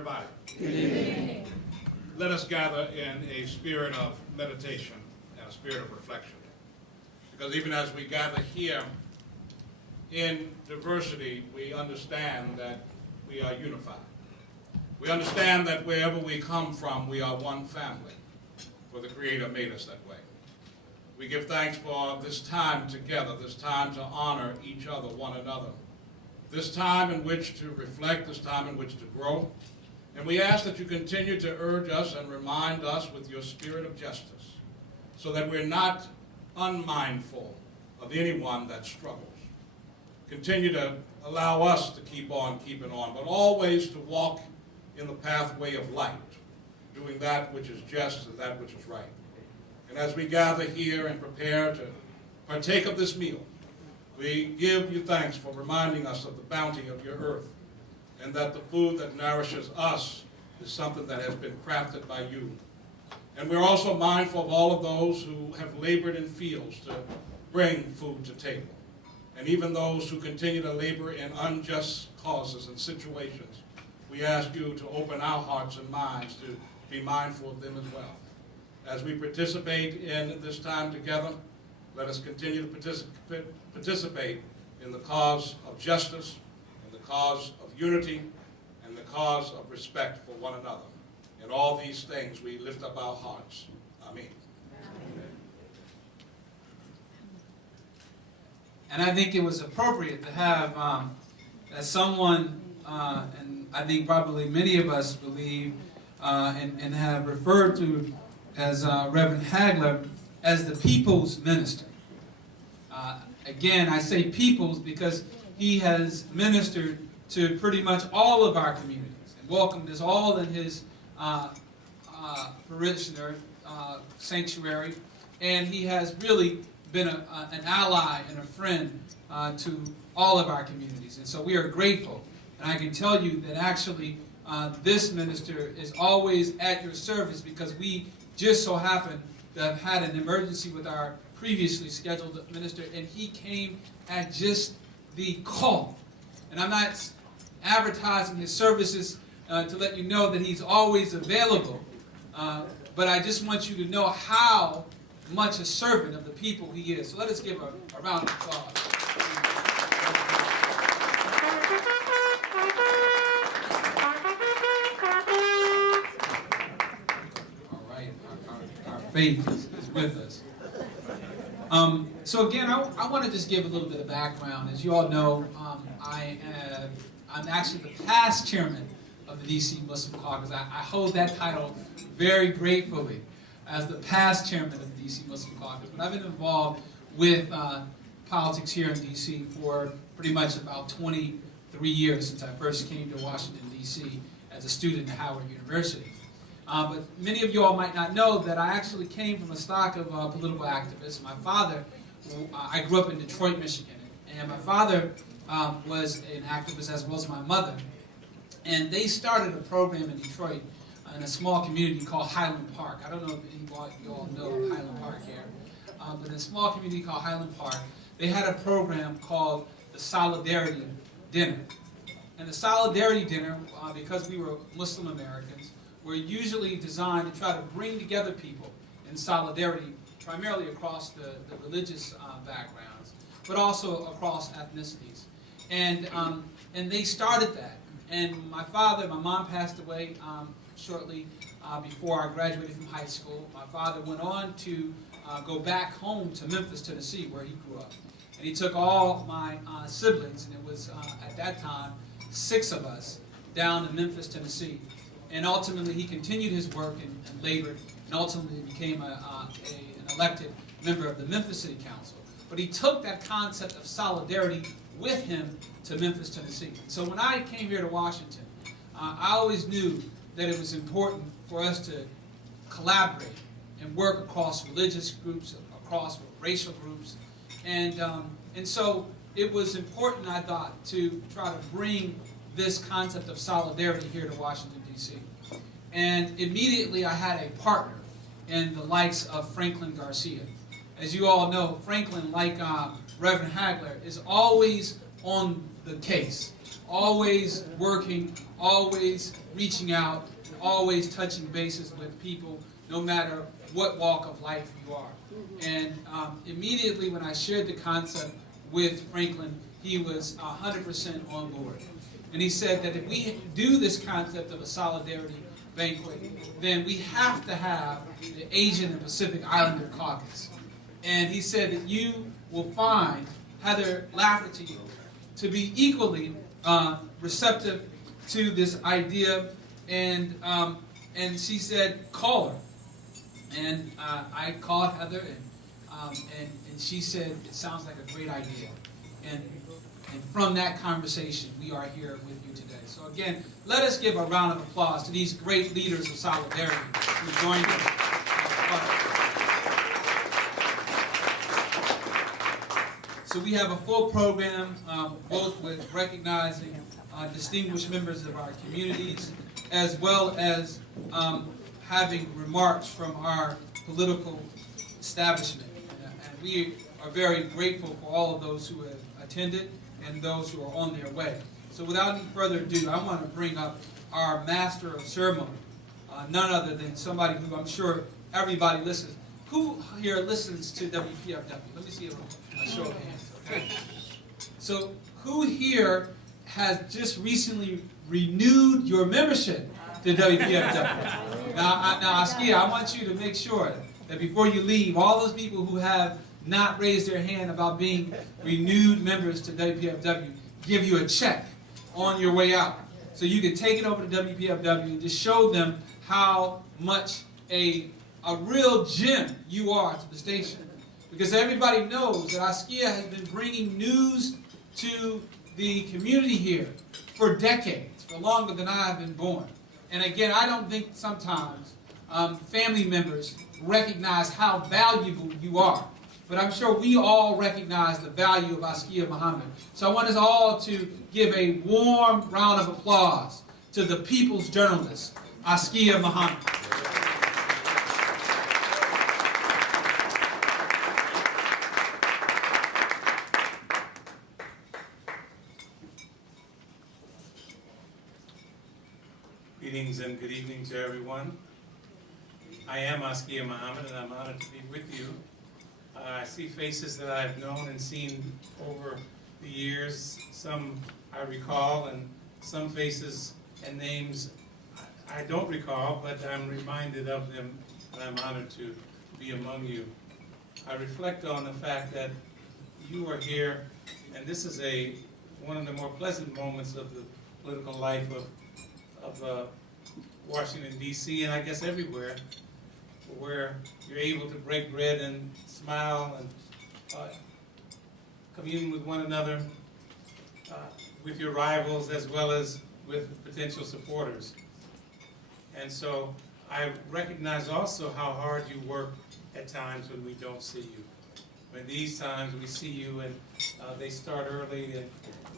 Everybody. Good evening. Let us gather in a spirit of meditation and a spirit of reflection. Because even as we gather here in diversity, we understand that we are unified. We understand that wherever we come from, we are one family, for the Creator made us that way. We give thanks for this time together, this time to honor each other, one another, this time in which to reflect, this time in which to grow. And we ask that you continue to urge us and remind us with your spirit of justice, so that we're not unmindful of anyone that struggles. Continue to allow us to keep on keeping on, but always to walk in the pathway of light, doing that which is just and that which is right. And as we gather here and prepare to partake of this meal, we give you thanks for reminding us of the bounty of your earth, and that the food that nourishes us is something that has been crafted by you. And we're also mindful of all of those who have labored in fields to bring food to table, and even those who continue to labor in unjust causes and situations. We ask you to open our hearts and minds to be mindful of them as well. As we participate in this time together, let us continue to participate in the cause of justice, in the cause of unity, and the cause of respect for one another. In all these things, we lift up our hearts. Amen. And I think it was appropriate to have, as someone, and I think probably many of us believe and have referred to as Reverend Hagler as the people's minister. Again, I say people's because he has ministered to pretty much all of our communities and welcomed us all in his parishioner sanctuary, and he has really been an ally and a friend to all of our communities, and so we are grateful. And I can tell you that actually this minister is always at your service, because we just so happen to have had an emergency with our previously scheduled minister, and he came at just the call. And I'm not advertising his services to let you know that he's always available, but I just want you to know how much a servant of the people he is. So let us give a round of applause. All right, our faith is with us. So again, I want to just give a little bit of background. As you all know, I'm actually the past chairman of the D.C. Muslin Caucus. I hold that title very gratefully as the past chairman of the D.C. Muslin Caucus. But I've been involved with politics here in D.C. for pretty much about 23 years since I first came to Washington, D.C. as a student at Howard University. But many of you all might not know that I actually came from a stock of political activists. My father, I grew up in Detroit, Michigan, and my father was an activist as well as my mother. And they started a program in Detroit in a small community called Highland Park. I don't know if you all know Highland Park here, but in a small community called Highland Park, they had a program called the Solidarity Dinner. And the Solidarity Dinner, because we were Muslim Americans, were usually designed to try to bring together people in solidarity, primarily across the religious backgrounds, but also across ethnicities. And they started that. And my mom passed away shortly before I graduated from high school. My father went on to go back home to Memphis, Tennessee, where he grew up. And he took all my siblings, and it was at that time 6 of us, down to Memphis, Tennessee. And ultimately, he continued his work and labored, and ultimately became an elected member of the Memphis City Council. But he took that concept of solidarity with him to Memphis, Tennessee. So when I came here to Washington, I always knew that it was important for us to collaborate and work across religious groups, across racial groups. And so it was important, I thought, to try to bring this concept of solidarity here to Washington, D.C. And immediately I had a partner in the likes of Franklin Garcia. As you all know, Franklin, like Reverend Hagler, is always on the case, always working, always reaching out, always touching bases with people, no matter what walk of life you are. And immediately when I shared the concept with Franklin, he was 100% on board. And he said that if we do this concept of a solidarity banquet, then we have to have the Asian and Pacific Islander Caucus. And he said that you will find Heather Lafferty to be equally receptive to this idea. And she said, call her. And I called Heather, and she said, it sounds like a great idea. And from that conversation, we are here with you today. So again, let us give a round of applause to these great leaders of solidarity who joined us. So we have a full program, both with recognizing distinguished members of our communities, as well as having remarks from our political establishment. And we are very grateful for all of those who have attended and those who are on their way. So without any further ado, I want to bring up our Master of Ceremony, none other than somebody who I'm sure everybody listens. Who here listens to WPFW? Let me see a show of hands. Okay. So who here has just recently renewed your membership to WPFW? Now, Askia, I want you to make sure that before you leave, all those people who have not raised their hand about being renewed members to WPFW, give you a check on your way out. So you can take it over to WPFW and just show them how much a real gem you are to the station. Because everybody knows that Askia has been bringing news to the community here for decades, for longer than I have been born. And again, I don't think sometimes family members recognize how valuable you are. But I'm sure we all recognize the value of Askia Muhammad. So I want us all to give a warm round of applause to the people's journalist, Askia Muhammad. Greetings and good evening to everyone. I am Askia Muhammad, and I'm honored to be with you. I see faces that I've known and seen over the years. Some I recall, and some faces and names I don't recall, but I'm reminded of them, and I'm honored to be among you. I reflect on the fact that you are here, and this is one of the more pleasant moments of the political life of Washington, D.C., and I guess everywhere, where you're able to break bread and smile and commune with one another, with your rivals as well as with potential supporters. And so I recognize also how hard you work at times when we don't see you. When these times we see you and they start early and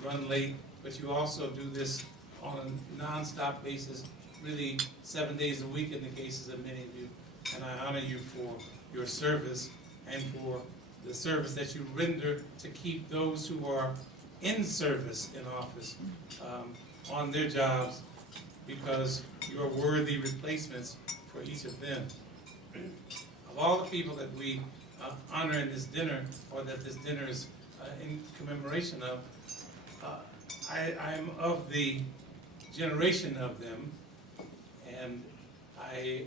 run late, but you also do this on a non-stop basis, really 7 days a week in the cases of many of you. And I honor you for your service and for the service that you render to keep those who are in service in office on their jobs, because you are worthy replacements for each of them. Of all the people that we honor in this dinner, or that this dinner is in commemoration of, I'm of the generation of them, and I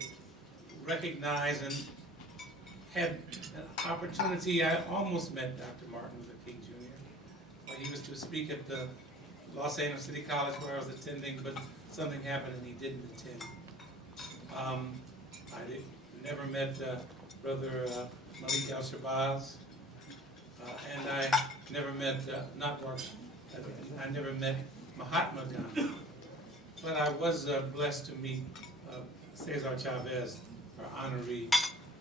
recognize and had an opportunity. I almost met Dr. Martin Luther King Jr. He was to speak at the Los Angeles City College where I was attending, but something happened and he didn't attend. I never met Brother Malik Al-Shabazz, and I never met, I never met Mahatma Gandhi. But I was blessed to meet Cesar Chavez, our honoree,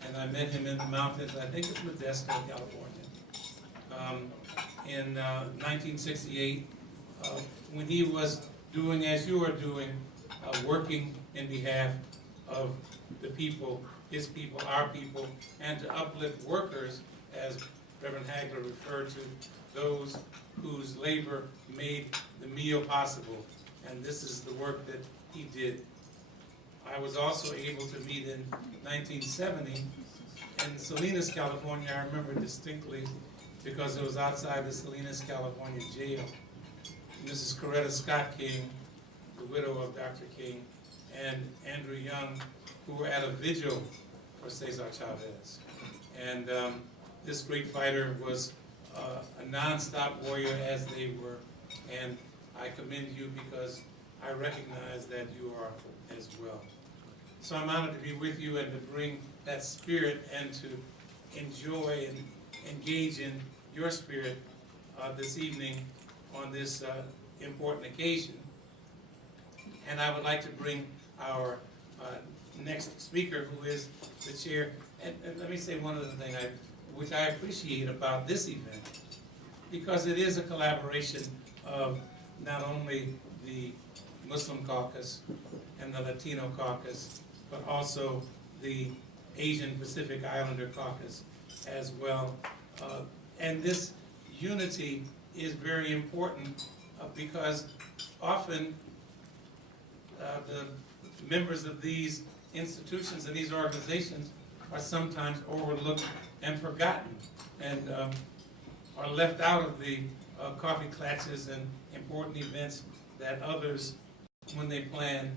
and I met him in the mountains, I think it's Modesto, California, in 1968, when he was doing, as you are doing, working in behalf of the people, his people, our people, and to uplift workers, as Reverend Hagler referred to those whose labor made the meal possible, and this is the work that he did. I was also able to meet in 1970 in Salinas, California. I remember distinctly because it was outside the Salinas, California jail. Mrs. Coretta Scott King, the widow of Dr. King, and Andrew Young, who were at a vigil for Cesar Chavez. And this great fighter was a non-stop warrior, as they were, and I commend you because I recognize that you are as well. So I'm honored to be with you and to bring that spirit and to enjoy and engage in your spirit this evening on this important occasion. And I would like to bring our next speaker, who is the chair. And let me say one other thing which I appreciate about this event, because it is a collaboration of not only the Muslim Caucus and the Latino Caucus, but also the Asian Pacific Islander Caucus as well. And this unity is very important because often the members of these institutions and these organizations are sometimes overlooked and forgotten, and are left out of the coffee clatches and important events that others, when they plan,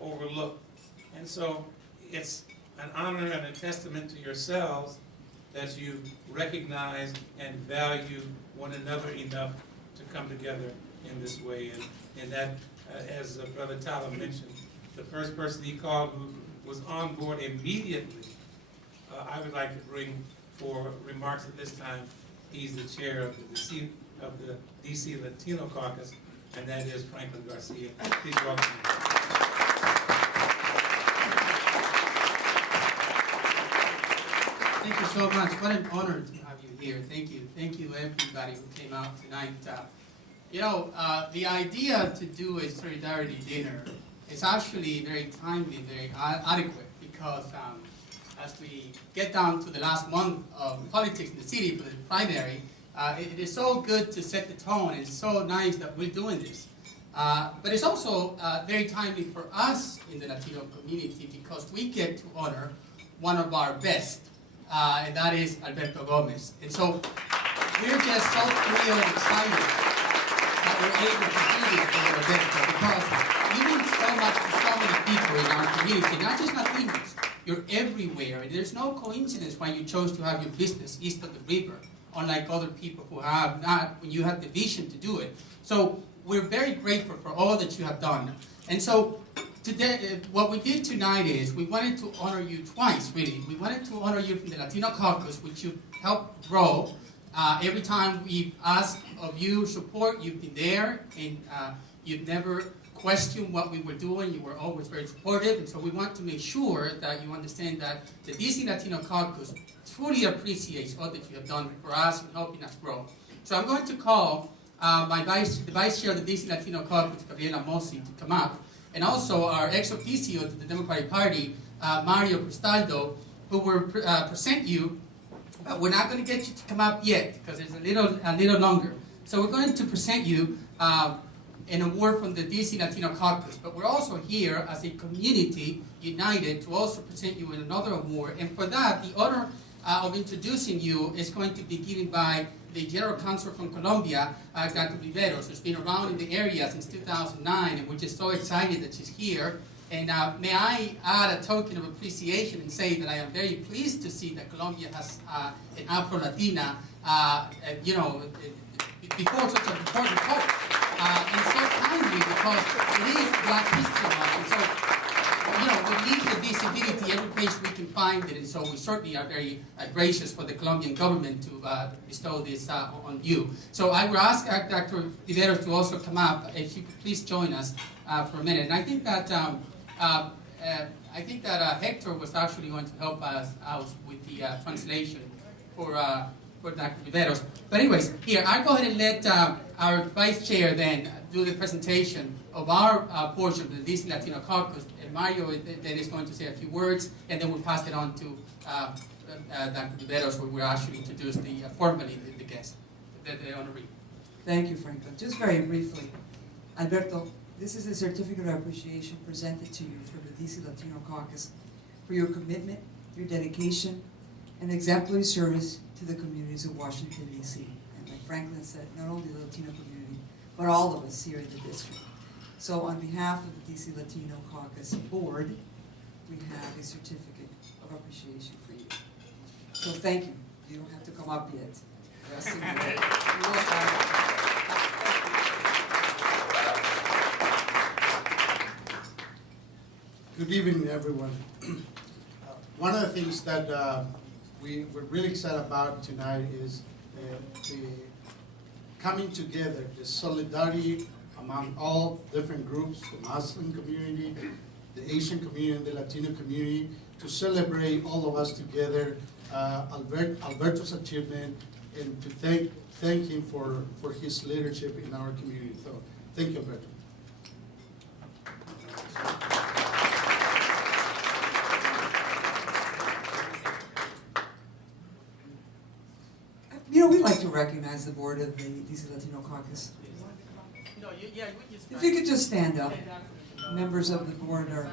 overlook. And so it's an honor and a testament to yourselves that you recognize and value one another enough to come together in this way. And that, as Brother Tyler mentioned, the first person he called who was on board immediately, I would like to bring for remarks at this time. He's the chair of the DC Latino Caucus, and that is Franklin Garcia. Please welcome him. Thank you so much. What an honor to have you here. Thank you. Thank you, everybody who came out tonight. The idea to do a solidarity dinner is actually very timely, very adequate, because as we get down to the last month of politics in the city for the primary, it is so good to set the tone. It's so nice that we're doing this. But it's also very timely for us in the Latino community because we get to honor one of our best, and that is Alberto Gomez. And so we're just so thrilled and excited that we're able to do this for Alberto, because you mean so much to so many people in our community, not just Latinos. You're everywhere, and there's no coincidence why you chose to have your business east of the river, unlike other people who have not, when you had the vision to do it. So we're very grateful for all that you have done. And so today, what we did tonight is we wanted to honor you twice, really. We wanted to honor you from the Latino Caucus, which you helped grow. Every time we asked of you support, you've been there, and you've never questioned what we were doing. You were always very supportive, and so we want to make sure that you understand that the DC Latino Caucus truly appreciates all that you have done for us and helping us grow. So I'm going to call the vice chair of the DC Latino Caucus, Gabriela Mossi, to come up, and also our ex officio to the Democratic Party, Mario Cristaldo, who will present you. We're not going to get you to come up yet because it's a little longer. So we're going to present you an award from the DC Latino Caucus, but we're also here as a community united to also present you with another award. And for that, the honor of introducing you is going to be given by the General Counsel from Colombia, Dr. Riveros, who's been around in the area since 2009, and we're just so excited that she's here. And may I add a token of appreciation and say that I am very pleased to see that Colombia has an Afro-Latina, before such an important post. And so timely because it is Black History Month. And so, we need the visibility every place we can find it. And so we certainly are very gracious for the Colombian government to bestow this on you. So I will ask Dr. Riveros to also come up. If you could please join us for a minute. And I think that Hector was actually going to help us out with the translation for Dr. Riveros. But anyways, here, I'll go ahead and let our vice chair then do the presentation of our portion of the DC Latino Caucus. And Mario then is going to say a few words, and then we'll pass it on to Dr. Riveros, who will actually introduce formally the guest, the honoree. Thank you, Franklin. Just very briefly, Alberto, this is a certificate of appreciation presented to you from the DC Latino Caucus for your commitment, your dedication, and exemplary service to the communities of Washington, D.C. And like Franklin said, not only the Latino community, but all of us here in the district. So on behalf of the DC Latino Caucus Board, we have a certificate of appreciation for you. So thank you. You don't have to come up yet. Good evening, everyone. One of the things that we're really excited about tonight is the coming together, the solidarity among all different groups, the Muslin community, the Asian community, the Latino community, to celebrate all of us together, Alberto's achievement, and to thank him for his leadership in our community. So, thank you, Alberto. You know, we'd like to recognize the board of the DC Latino Caucus. If you could just stand up. Members of the board are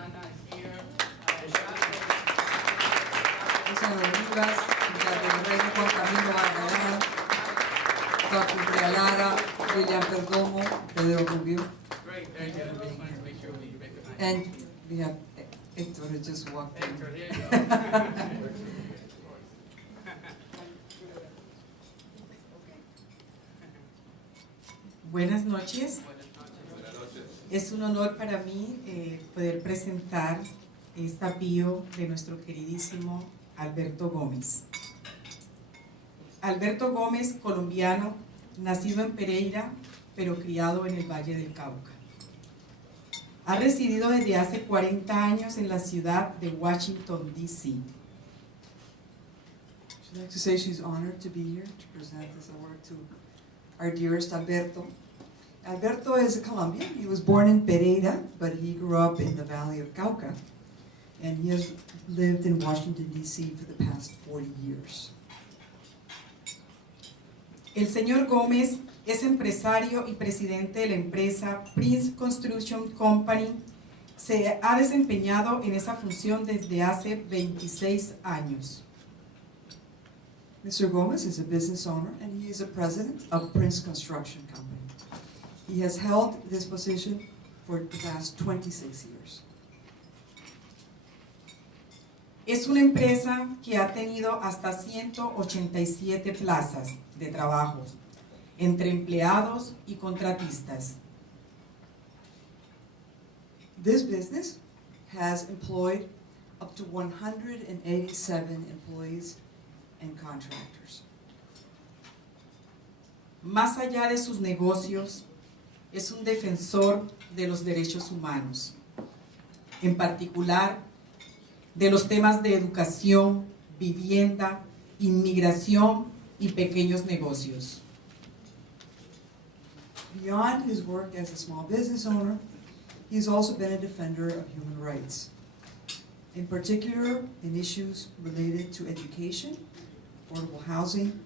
Dr. Realara, William Perdomo, Pedro Rubio. Great, very good. I just wanted to make sure we recognize. And we have Hector who just walked in. Hector, here you go. Buenas noches. Es un honor para mí poder presentar esta bio de nuestro queridísimo Alberto Gómez. Alberto Gómez, colombiano, nacido en Pereira, pero criado en el Valle del Cauca. Ha residido desde hace 40 años en la ciudad de Washington, D.C. She'd like to say she's honored to be here to present this award to our dearest Alberto. Alberto is a Colombian. He was born in Pereira, but he grew up in the Valley of Cauca, and he has lived in Washington, D.C. for the past 40 years. El señor Gómez es empresario y presidente de la empresa Prince Construction Company. Se ha desempeñado en esa función desde hace 26 años. Mr. Gomez is a business owner, and he is a president of Prince Construction Company. He has held this position for the past 26 years. Es una empresa que ha tenido hasta 187 plazas de trabajos entre empleados y contratistas. This business has employed up to 187 employees and contractors. Más allá de sus negocios, es un defensor de los derechos humanos, en particular de los temas de educación, vivienda, inmigración y pequeños negocios. Beyond his work as a small business owner, he's also been a defender of human rights, in particular in issues related to education, affordable housing,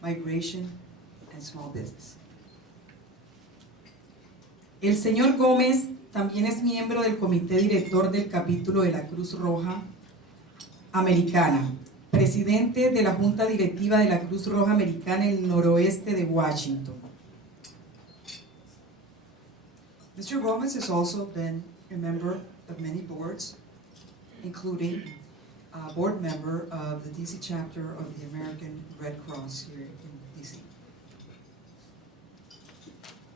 migration, and small business. El señor Gómez también es miembro del comité director del capítulo de la Cruz Roja Americana, presidente de la Junta Directiva de la Cruz Roja Americana en el noroeste de Washington. Mr. Gomez has also been a member of many boards, including a board member of the DC chapter of the American Red Cross here in DC.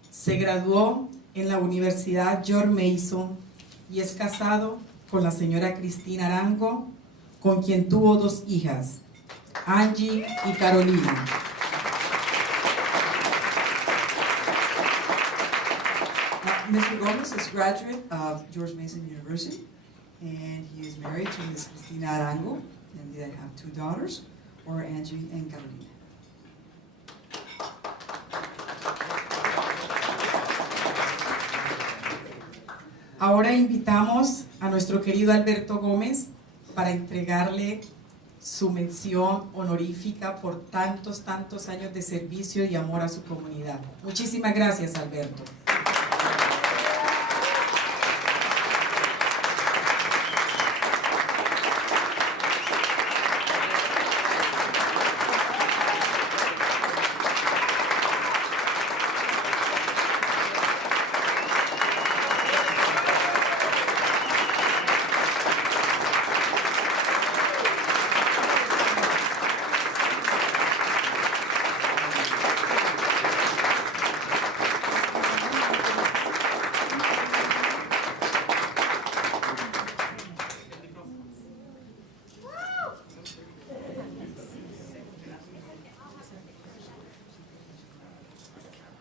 Se graduó en la Universidad George Mason y es casado con la señora Cristina Arango, con quien tuvo 2 hijas, Angie y Carolina. Mr. Gomez is a graduate of George Mason University, and he is married to Ms. Cristina Arango, and they have 2 daughters, or Angie and Carolina. Ahora invitamos a nuestro querido Alberto Gómez para entregarle su mención honorífica por tantos años de servicio y amor a su comunidad. Muchísimas gracias, Alberto.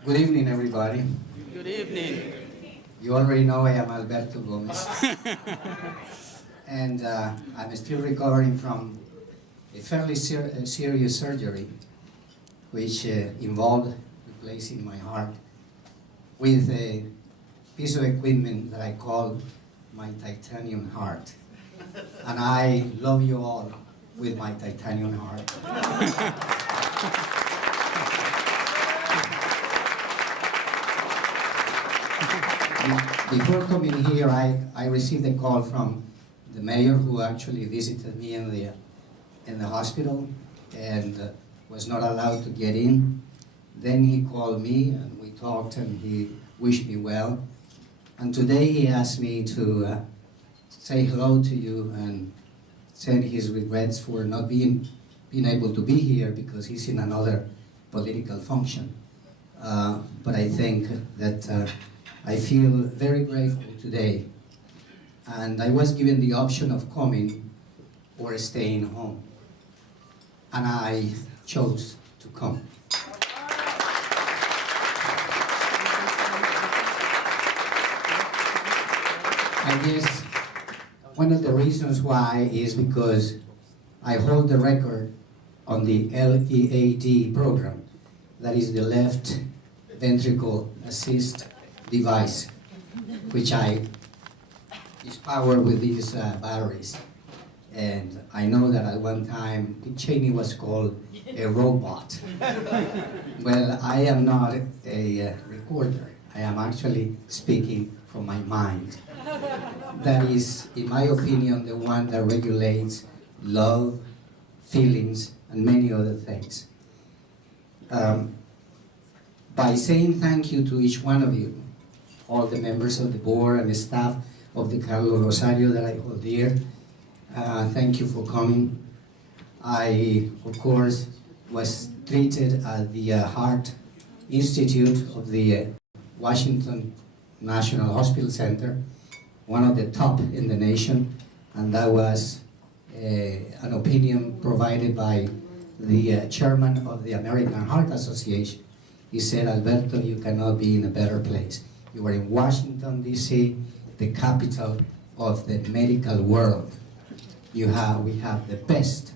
Good evening, everybody. Good evening. You already know I am Alberto Gomez. And I'm still recovering from a fairly serious surgery, which involved replacing my heart with a piece of equipment that I call my titanium heart. And I love you all with my titanium heart. Before coming here, I received a call from the mayor, who actually visited me in the hospital and was not allowed to get in. Then he called me and we talked and he wished me well. And today he asked me to say hello to you and said his regrets for not being able to be here because he's in another political function. But I think that I feel very grateful today, and I was given the option of coming or staying home, and I chose to come. I guess one of the reasons why is because I hold the record on the LEAD program, that is the left ventricle assist device, which is powered with these batteries. And I know that at one time Dick Cheney was called a robot. Well, I am not a recorder. I am actually speaking from my mind. That is, in my opinion, the one that regulates love, feelings, and many other things. By saying thank you to each one of you, all the members of the board and the staff of the Carlos Rosario that I hold dear, thank you for coming. I, of course, was treated at the Heart Institute of the Washington National Hospital Center, one of the top in the nation, and that was an opinion provided by the chairman of the American Heart Association. He said, Alberto, you cannot be in a better place. You are in Washington, D.C., the capital of the medical world. We have the best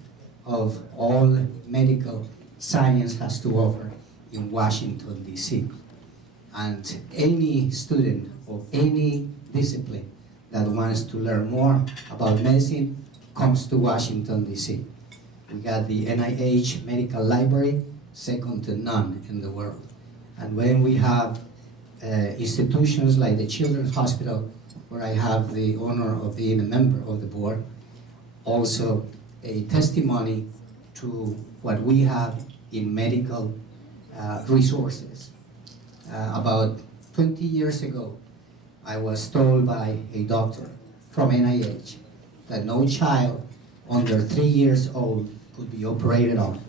of all medical science has to offer in Washington, D.C. And any student of any discipline that wants to learn more about medicine comes to Washington, D.C. We got the NIH Medical Library, second to none in the world. And when we have institutions like the Children's Hospital, where I have the honor of being a member of the board, also a testimony to what we have in medical resources. About 20 years ago, I was told by a doctor from NIH that no child under 3 years old could be operated on.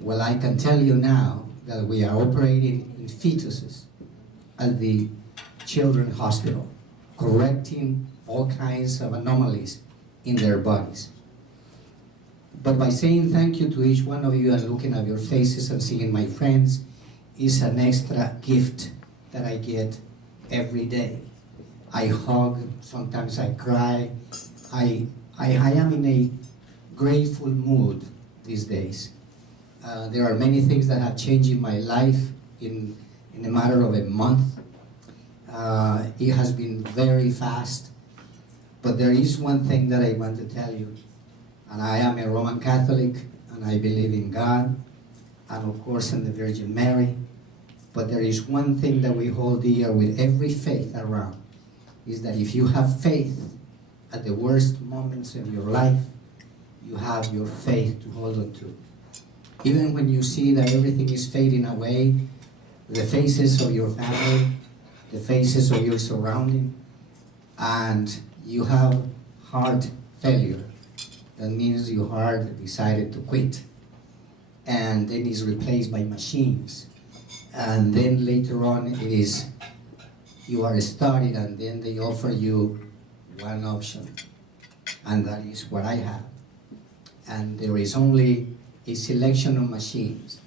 Well, I can tell you now that we are operating in fetuses at the Children's Hospital, correcting all kinds of anomalies in their bodies. But by saying thank you to each one of you and looking at your faces and seeing my friends is an extra gift that I get every day. I hug, sometimes I cry. I am in a grateful mood these days. There are many things that have changed in my life in a matter of a month. It has been very fast, but there is one thing that I want to tell you. And I am a Roman Catholic, and I believe in God, and of course in the Virgin Mary. But there is one thing that we hold dear with every faith around, is that if you have faith at the worst moments of your life, you have your faith to hold on to. Even when you see that everything is fading away, the faces of your family, the faces of your surrounding, and you have heart failure, that means your heart decided to quit, and then is replaced by machines, and then later on it is you are started, and then they offer you one option, and that is what I have. And there is only a selection of machines.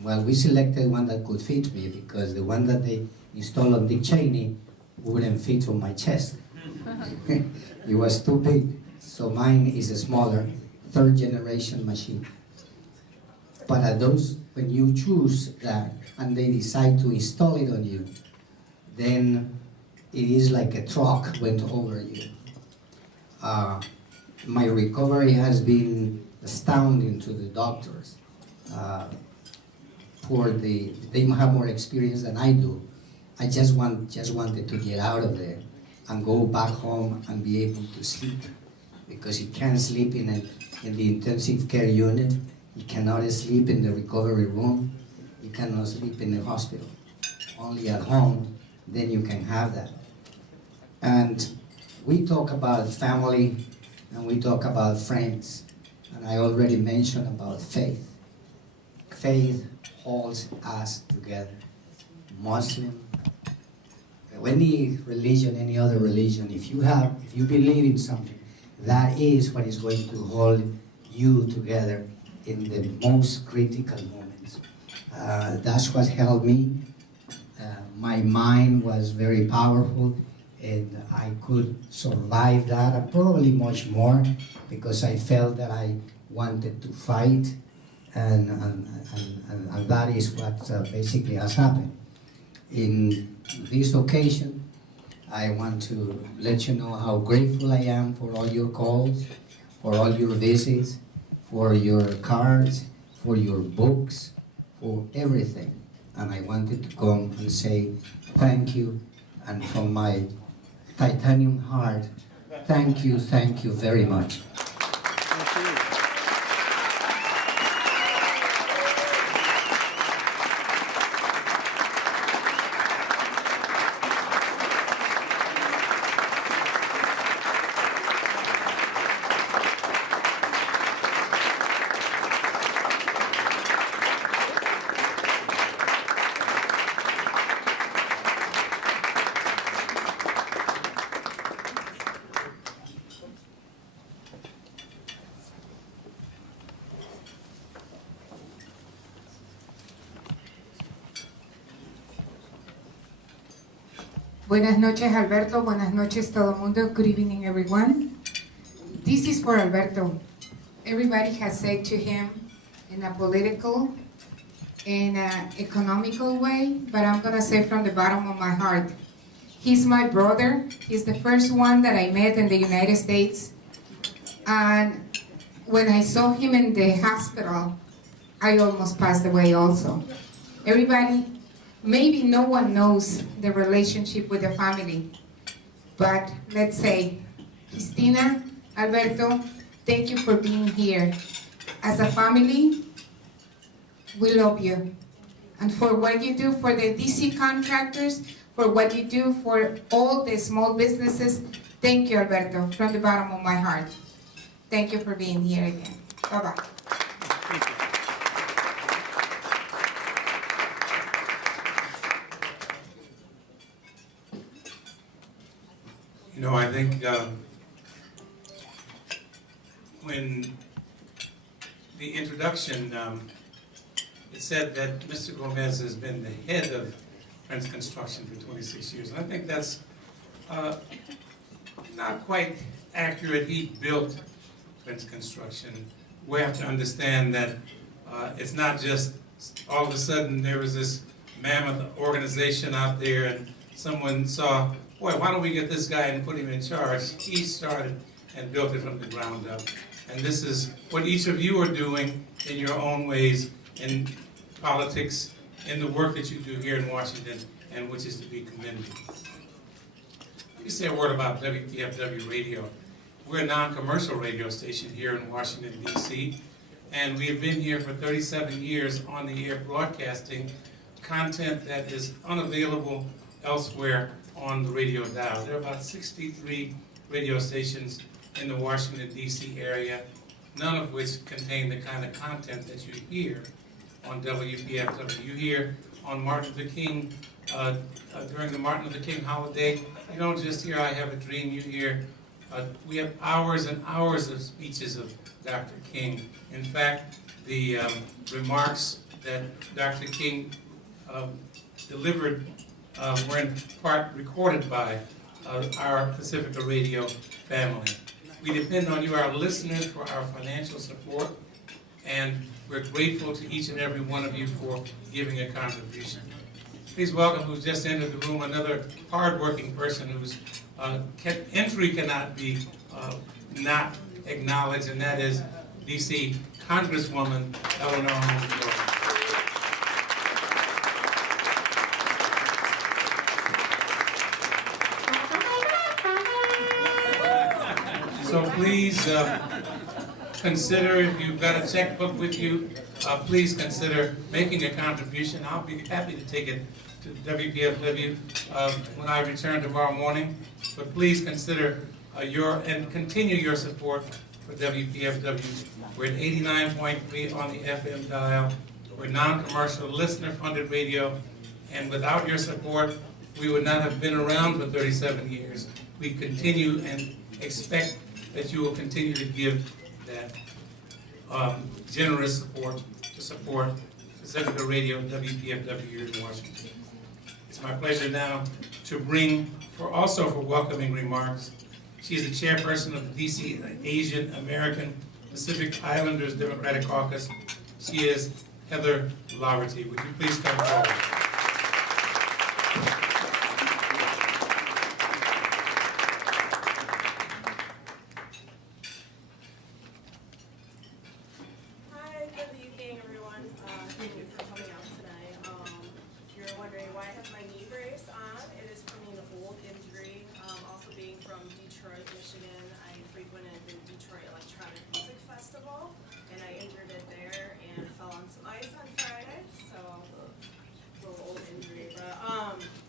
Well, we selected one that could fit me, because the one that they installed on Dick Cheney wouldn't fit on my chest. It was too big. So mine is a smaller, third generation machine. But at those, when you choose that and they decide to install it on you, then it is like a truck went over you. My recovery has been astounding to the doctors. They have more experience than I do. I just wanted to get out of there and go back home and be able to sleep, because you can't sleep in the intensive care unit, you cannot sleep in the recovery room, you cannot sleep in the hospital. Only at home, then you can have that. And we talk about family, and we talk about friends, and I already mentioned about faith. Faith holds us together. Muslim, any religion, any other religion, if you believe in something, that is what is going to hold you together in the most critical moments. That's what held me. My mind was very powerful, and I could survive that, and probably much more, because I felt that I wanted to fight, and that is what basically has happened. In this occasion, I want to let you know how grateful I am for all your calls, for all your visits, for your cards, for your books, for everything. And I wanted to come and say thank you, and from my titanium heart, thank you very much. Buenas noches, Alberto. Buenas noches, todo mundo. Good evening, everyone. This is for Alberto. Everybody has said to him in a political, in an economical way, but I'm going to say from the bottom of my heart. He's my brother. He's the first one that I met in the United States. And when I saw him in the hospital, I almost passed away also. Everybody, maybe no one knows the relationship with the family, but let's say, Cristina, Alberto, thank you for being here. As a family, we love you. And for what you do for the DC contractors, for what you do for all the small businesses, thank you, Alberto, from the bottom of my heart. Thank you for being here again. Bye-bye. Thank you. You know, I think when the introduction, it said that Mr. Gomez has been the head of Friends Construction for 26 years. And I think that's not quite accurate. He built Friends Construction. We have to understand that it's not just all of a sudden there was this mammoth organization out there and someone saw, boy, why don't we get this guy and put him in charge? He started and built it from the ground up. And this is what each of you are doing in your own ways in politics, in the work that you do here in Washington, and which is to be commended. Let me say a word about WPFW Radio. We're a non-commercial radio station here in Washington, D.C., and we have been here for 37 years on the air broadcasting content that is unavailable elsewhere on the radio dial. There are about 63 radio stations in the Washington, D.C. area, none of which contain the kind of content that you hear on WPFW. You hear on Martin Luther King, during the Martin Luther King holiday, you don't just hear I Have a Dream, you hear we have hours and hours of speeches of Dr. King. In fact, the remarks that Dr. King delivered were in part recorded by our Pacifica Radio family. We depend on you, our listeners, for our financial support, and we're grateful to each and every one of you for giving a contribution. Please welcome, who's just entered the room, another hard-working person whose entry cannot be not acknowledged, and that is D.C. Congresswoman Eleanor Holmes. So please consider, if you've got a checkbook with you, please consider making a contribution. I'll be happy to take it to WPFW when I return tomorrow morning. But please consider and continue your support for WPFW. We're at 89.3 on the FM dial. We're non-commercial, listener-funded radio, and without your support, we would not have been around for 37 years. We continue and expect that you will continue to give that generous support to support Pacifica Radio, WPFW here in Washington. It's my pleasure now to bring, also for welcoming remarks, she's the chairperson of the D.C. Asian American Pacific Islanders Democratic Caucus. She is Heather Laverty. Would you please come forward?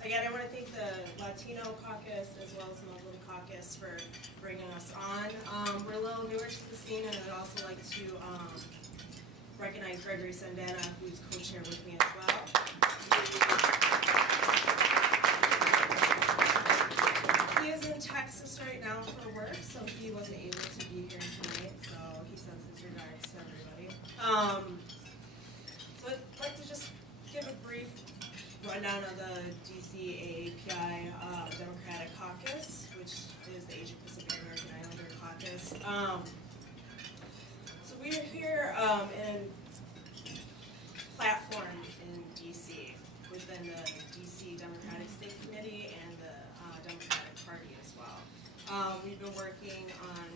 Again, I want to thank the Latino Caucus as well as the Muslin Caucus for bringing us on. We're a little newer to the scene, and I'd also like to recognize Gregory Sandana, who's co-chair with me as well. He is in Texas right now for work, so he wasn't able to be here tonight, so he sends his regards to everybody. So I'd like to just give a brief rundown of the DC AAPI Democratic Caucus, which is the Asian Pacific American Islander Caucus. So we are here in platform in DC, within the DC Democratic State Committee and the Democratic Party as well. We've been working on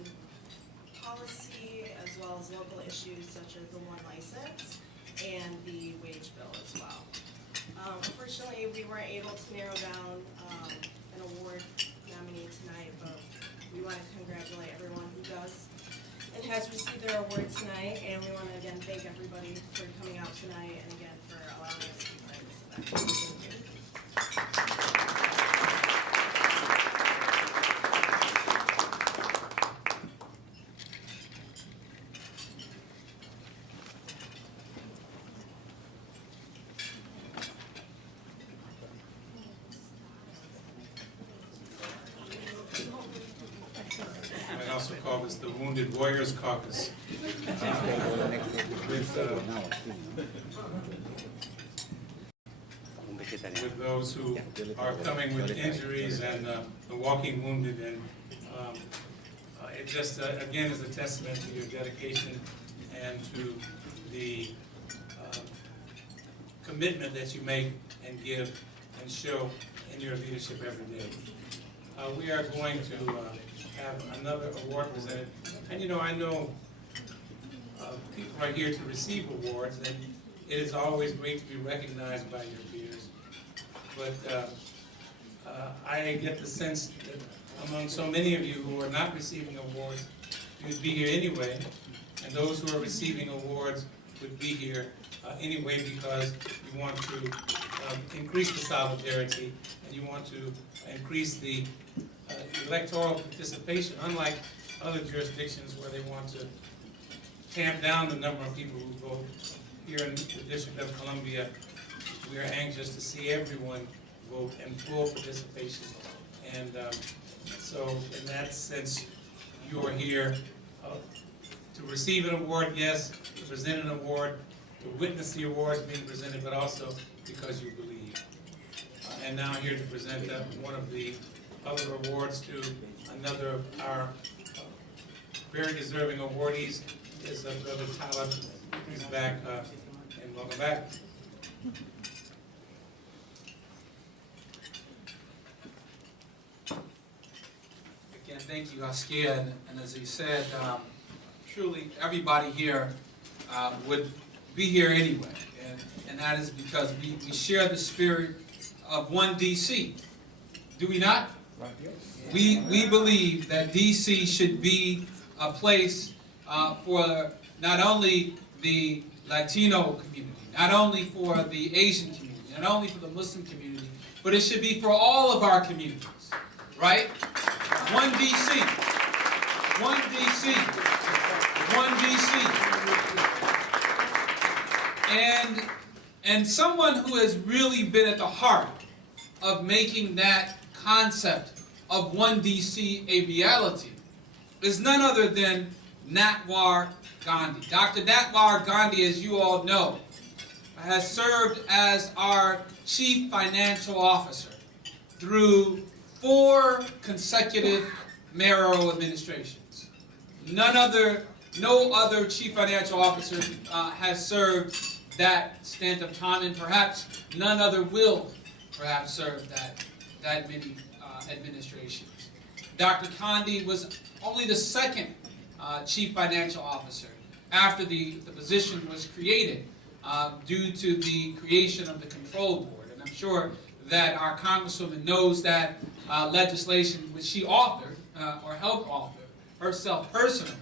policy as well as local issues such as the one license and the wage bill as well. Unfortunately, we weren't able to narrow down an award nominee tonight, but we want to congratulate everyone who does and has received their award tonight, and we want to again thank everybody for coming out tonight and again for allowing us to be part of this event. Thank you. Also called this the Wounded Warriors Caucus. With those who are coming with injuries and the walking wounded, and it just again is a testament to your dedication and to the commitment that you make and give and show in your leadership every day. We are going to have another award presented. And you know, I know people are here to receive awards, and it is always great to be recognized by your peers. But I get the sense that among so many of you who are not receiving awards, you'd be here anyway, and those who are receiving awards would be here anyway because you want to increase the solidarity and you want to increase the electoral participation, unlike other jurisdictions where they want to tamp down the number of people who vote. Here in the District of Columbia, we are anxious to see everyone vote and full participation. And so in that sense, you are here to receive an award, yes, to present an award, to witness the awards being presented, but also because you believe. And now here to present one of the other awards to another of our very deserving awardees is Brother Tyler. He's back, and welcome back. Again, thank you, Askia, and as he said, truly everybody here would be here anyway, and that is because we share the spirit of one DC. Do we not? We believe that DC should be a place for not only the Latino community, not only for the Asian community, not only for the Muslim community, but it should be for all of our communities, right? One DC. One DC. One DC. And someone who has really been at the heart of making that concept of one DC a reality is none other than Natwar Gandhi. Dr. Natwar Gandhi, as you all know, has served as our Chief Financial Officer through 4 consecutive mayoral administrations. No other Chief Financial Officer has served that stint of time, and perhaps none other will perhaps serve that many administrations. Dr. Gandhi was only the 2nd Chief Financial Officer after the position was created due to the creation of the Control Board. And I'm sure that our Congresswoman knows that legislation which she authored or helped author herself personally.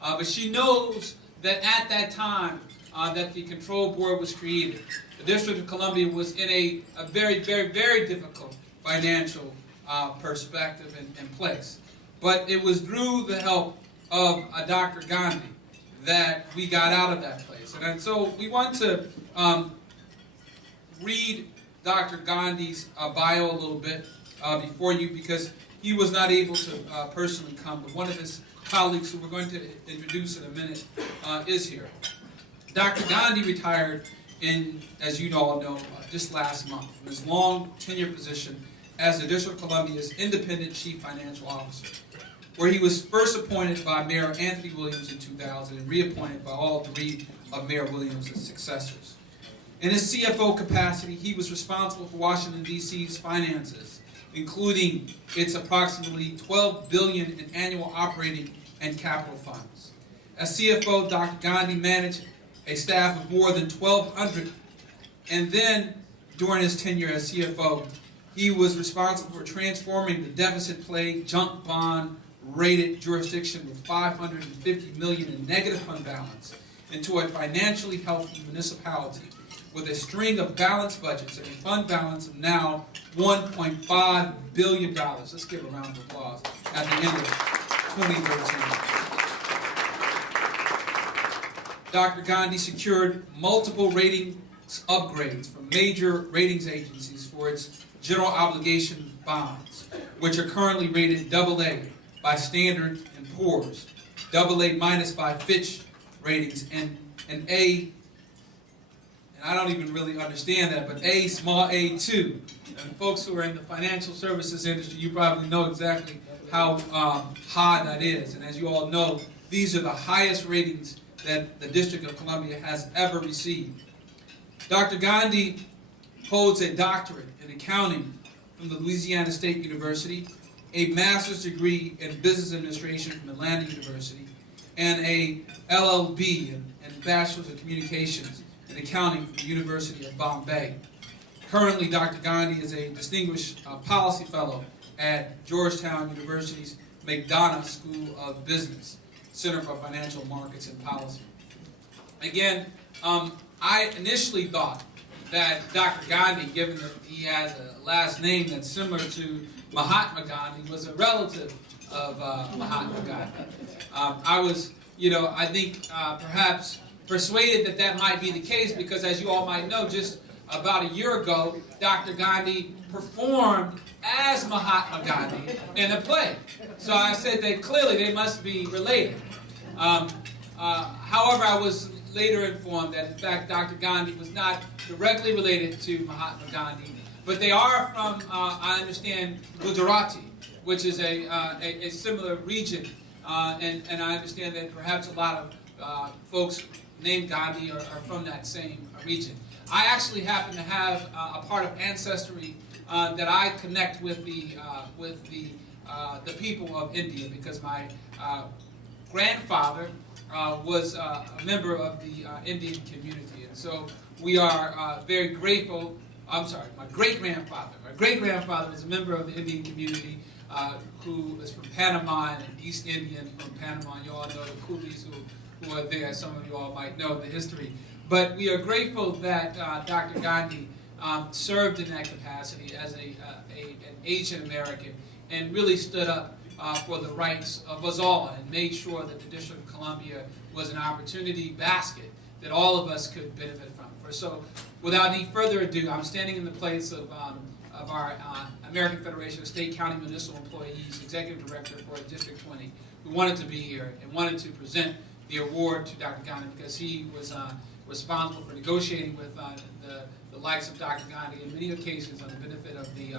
But she knows that at that time that the Control Board was created, the District of Columbia was in a very, very, very difficult financial perspective and place. But it was through the help of Dr. Gandhi that we got out of that place. And so we want to read Dr. Gandhi's bio a little bit before you, because he was not able to personally come, but one of his colleagues, who we're going to introduce in a minute, is here. Dr. Gandhi retired in, as you all know, just last month from his long tenure position as the District of Columbia's independent Chief Financial Officer, where he was first appointed by Mayor Anthony Williams in 2000 and reappointed by all 3 of Mayor Williams' successors. In his CFO capacity, he was responsible for Washington, D.C.'s finances, including its approximately $12 billion in annual operating and capital funds. As CFO, Dr. Gandhi managed a staff of more than 1,200, and then, during his tenure as CFO, he was responsible for transforming the deficit-plagued junk bond-rated jurisdiction with $550 million in negative fund balance into a financially healthy municipality with a string of balanced budgets and a fund balance of now $1.5 billion. Let's give a round of applause at the end of 2013. Dr. Gandhi secured multiple ratings upgrades from major ratings agencies for its general obligation bonds, which are currently rated AA by Standard & Poor's, AA- by Fitch Ratings, and A, and I don't even really understand that, but A, small a2. And folks who are in the financial services industry, you probably know exactly how high that is. And as you all know, these are the highest ratings that the District of Columbia has ever received. Dr. Gandhi holds a doctorate in accounting from the Louisiana State University, a master's degree in business administration from Atlanta University, and a LLB, and Bachelor's of Communications and Accounting from the University of Bombay. Currently, Dr. Gandhi is a distinguished policy fellow at Georgetown University's McDonough School of Business, Center for Financial Markets and Policy. Again, I initially thought that Dr. Gandhi, given that he has a last name that's similar to Mahatma Gandhi, was a relative of Mahatma Gandhi. I was, I think perhaps persuaded that that might be the case because, as you all might know, just about a year ago, Dr. Gandhi performed as Mahatma Gandhi in a play. So I said that clearly they must be related. However, I was later informed that, in fact, Dr. Gandhi was not directly related to Mahatma Gandhi, but they are from, I understand, Gujarati, which is a similar region, and I understand that perhaps a lot of folks named Gandhi are from that same region. I actually happen to have a part of ancestry that I connect with the people of India, because my grandfather was a member of the Indian community, and so we are very grateful. I'm sorry, my great-grandfather was a member of the Indian community who is from Panama, and East Indian from Panama. You all know the coolies who are there. Some of you all might know the history. But we are grateful that Dr. Gandhi served in that capacity as an Asian American and really stood up for the rights of us all and made sure that the District of Columbia was an opportunity basket that all of us could benefit from. So without any further ado, I'm standing in the place of our American Federation of State, County, Municipal Employees Executive Director for District 20, who wanted to be here and wanted to present the award to Dr. Gandhi because he was responsible for negotiating with the likes of Dr. Gandhi in many occasions on the benefit of the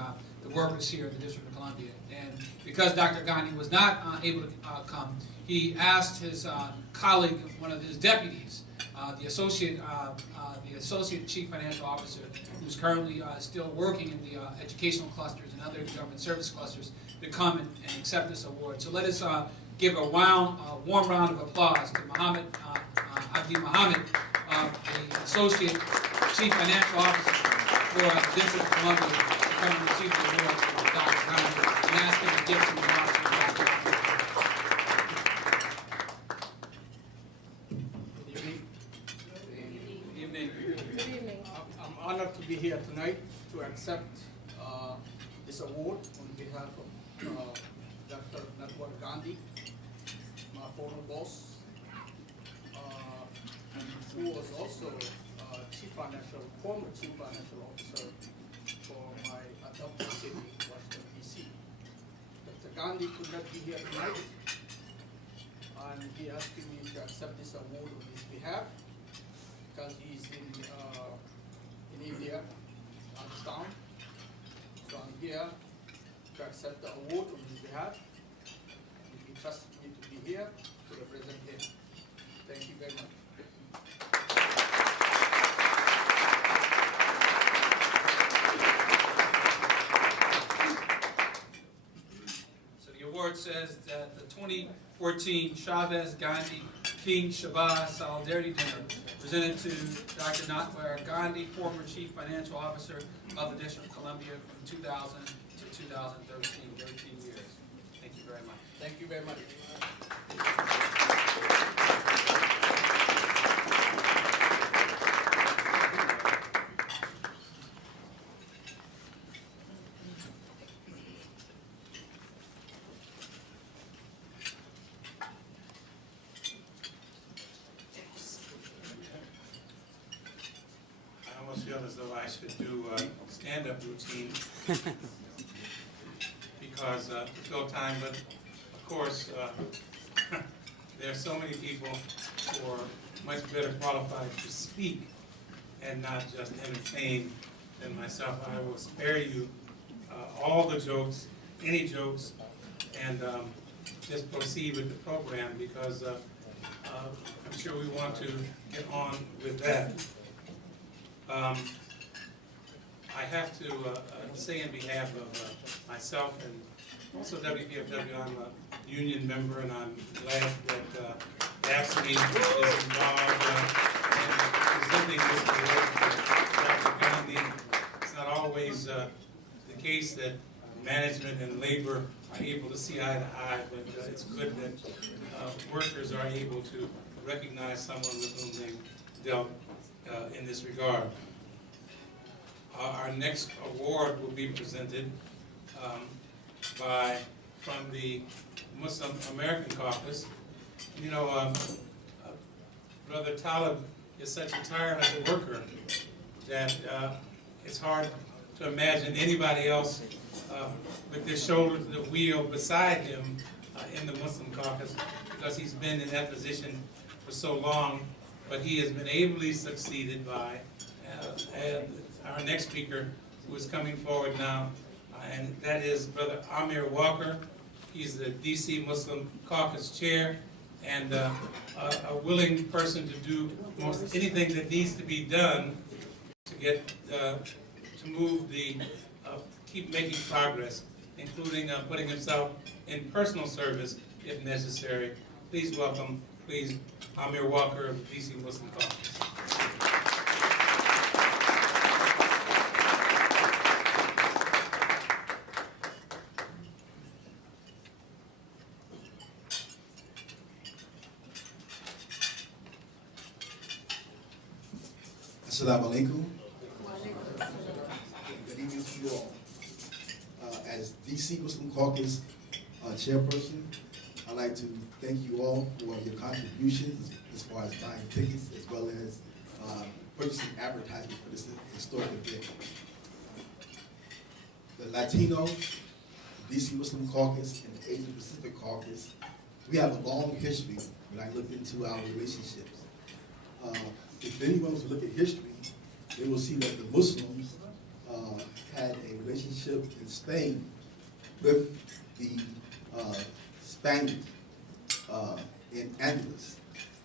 workers here in the District of Columbia. And because Dr. Gandhi was not able to come, he asked his colleague, one of his deputies, the associate chief financial officer, who's currently still working in the educational clusters and other government service clusters, to come and accept this award. So let us give a warm round of applause to Mohammed Abdi Mohammed, the associate chief financial officer for the District of Columbia, to come and receive the award from Dr. Gandhi, and ask him to give some remarks to Dr. I'm honored to be here tonight to accept this award on behalf of Dr. Natwar Gandhi, my former boss, who was also former chief financial officer for my adopted city, Washington, D.C. Dr. Gandhi could not be here tonight, and he asked me to accept this award on his behalf because he's in India, out of town. So I'm here to accept the award on his behalf. He trusted me to be here to represent him. Thank you very much. So the award says that the 2014 Chavez Gandhi King Shabbat Solidarity Dinner presented to Dr. Natwar Gandhi, former Chief Financial Officer of the District of Columbia from 2000 to 2013, 13 years. Thank you very much. Thank you very much. I almost feel as though I should do a stand-up routine because to fill time, but of course, there are so many people who are much better qualified to speak and not just entertain than myself. I will spare you all the jokes, any jokes, and just proceed with the program because I'm sure we want to get on with that. I have to say in behalf of myself and also WPFW, I'm a union member, and I'm glad that capacity is involved in presenting this award to Dr. Gandhi. It's not always the case that management and labor are able to see eye to eye, but it's good that workers are able to recognize someone with whom they dealt in this regard. Our next award will be presented from the Muslim American Caucus. You know, Brother Talib is such a tireless worker that it's hard to imagine anybody else with their shoulder to the wheel beside him in the Muslim Caucus, because he's been in that position for so long, but he has been ably succeeded by our next speaker, who is coming forward now, and that is Brother Amir Walker. He's the DC Muslim Caucus chair, and a willing person to do most anything that needs to be done to get to move keep making progress, including putting himself in personal service if necessary. Please welcome, Amir Walker of the DC Muslim Caucus. Assalamu alaikum. Good evening to you all. As DC Muslim Caucus chairperson, I'd like to thank you all for your contributions as far as buying tickets, as well as purchasing advertising for this historic event. The Latino, DC Muslim Caucus, and the Asian Pacific Caucus, we have a long history when I look into our relationships. If anyone was to look at history, they will see that the Muslims had a relationship in Spain with the Spaniards in Andalus,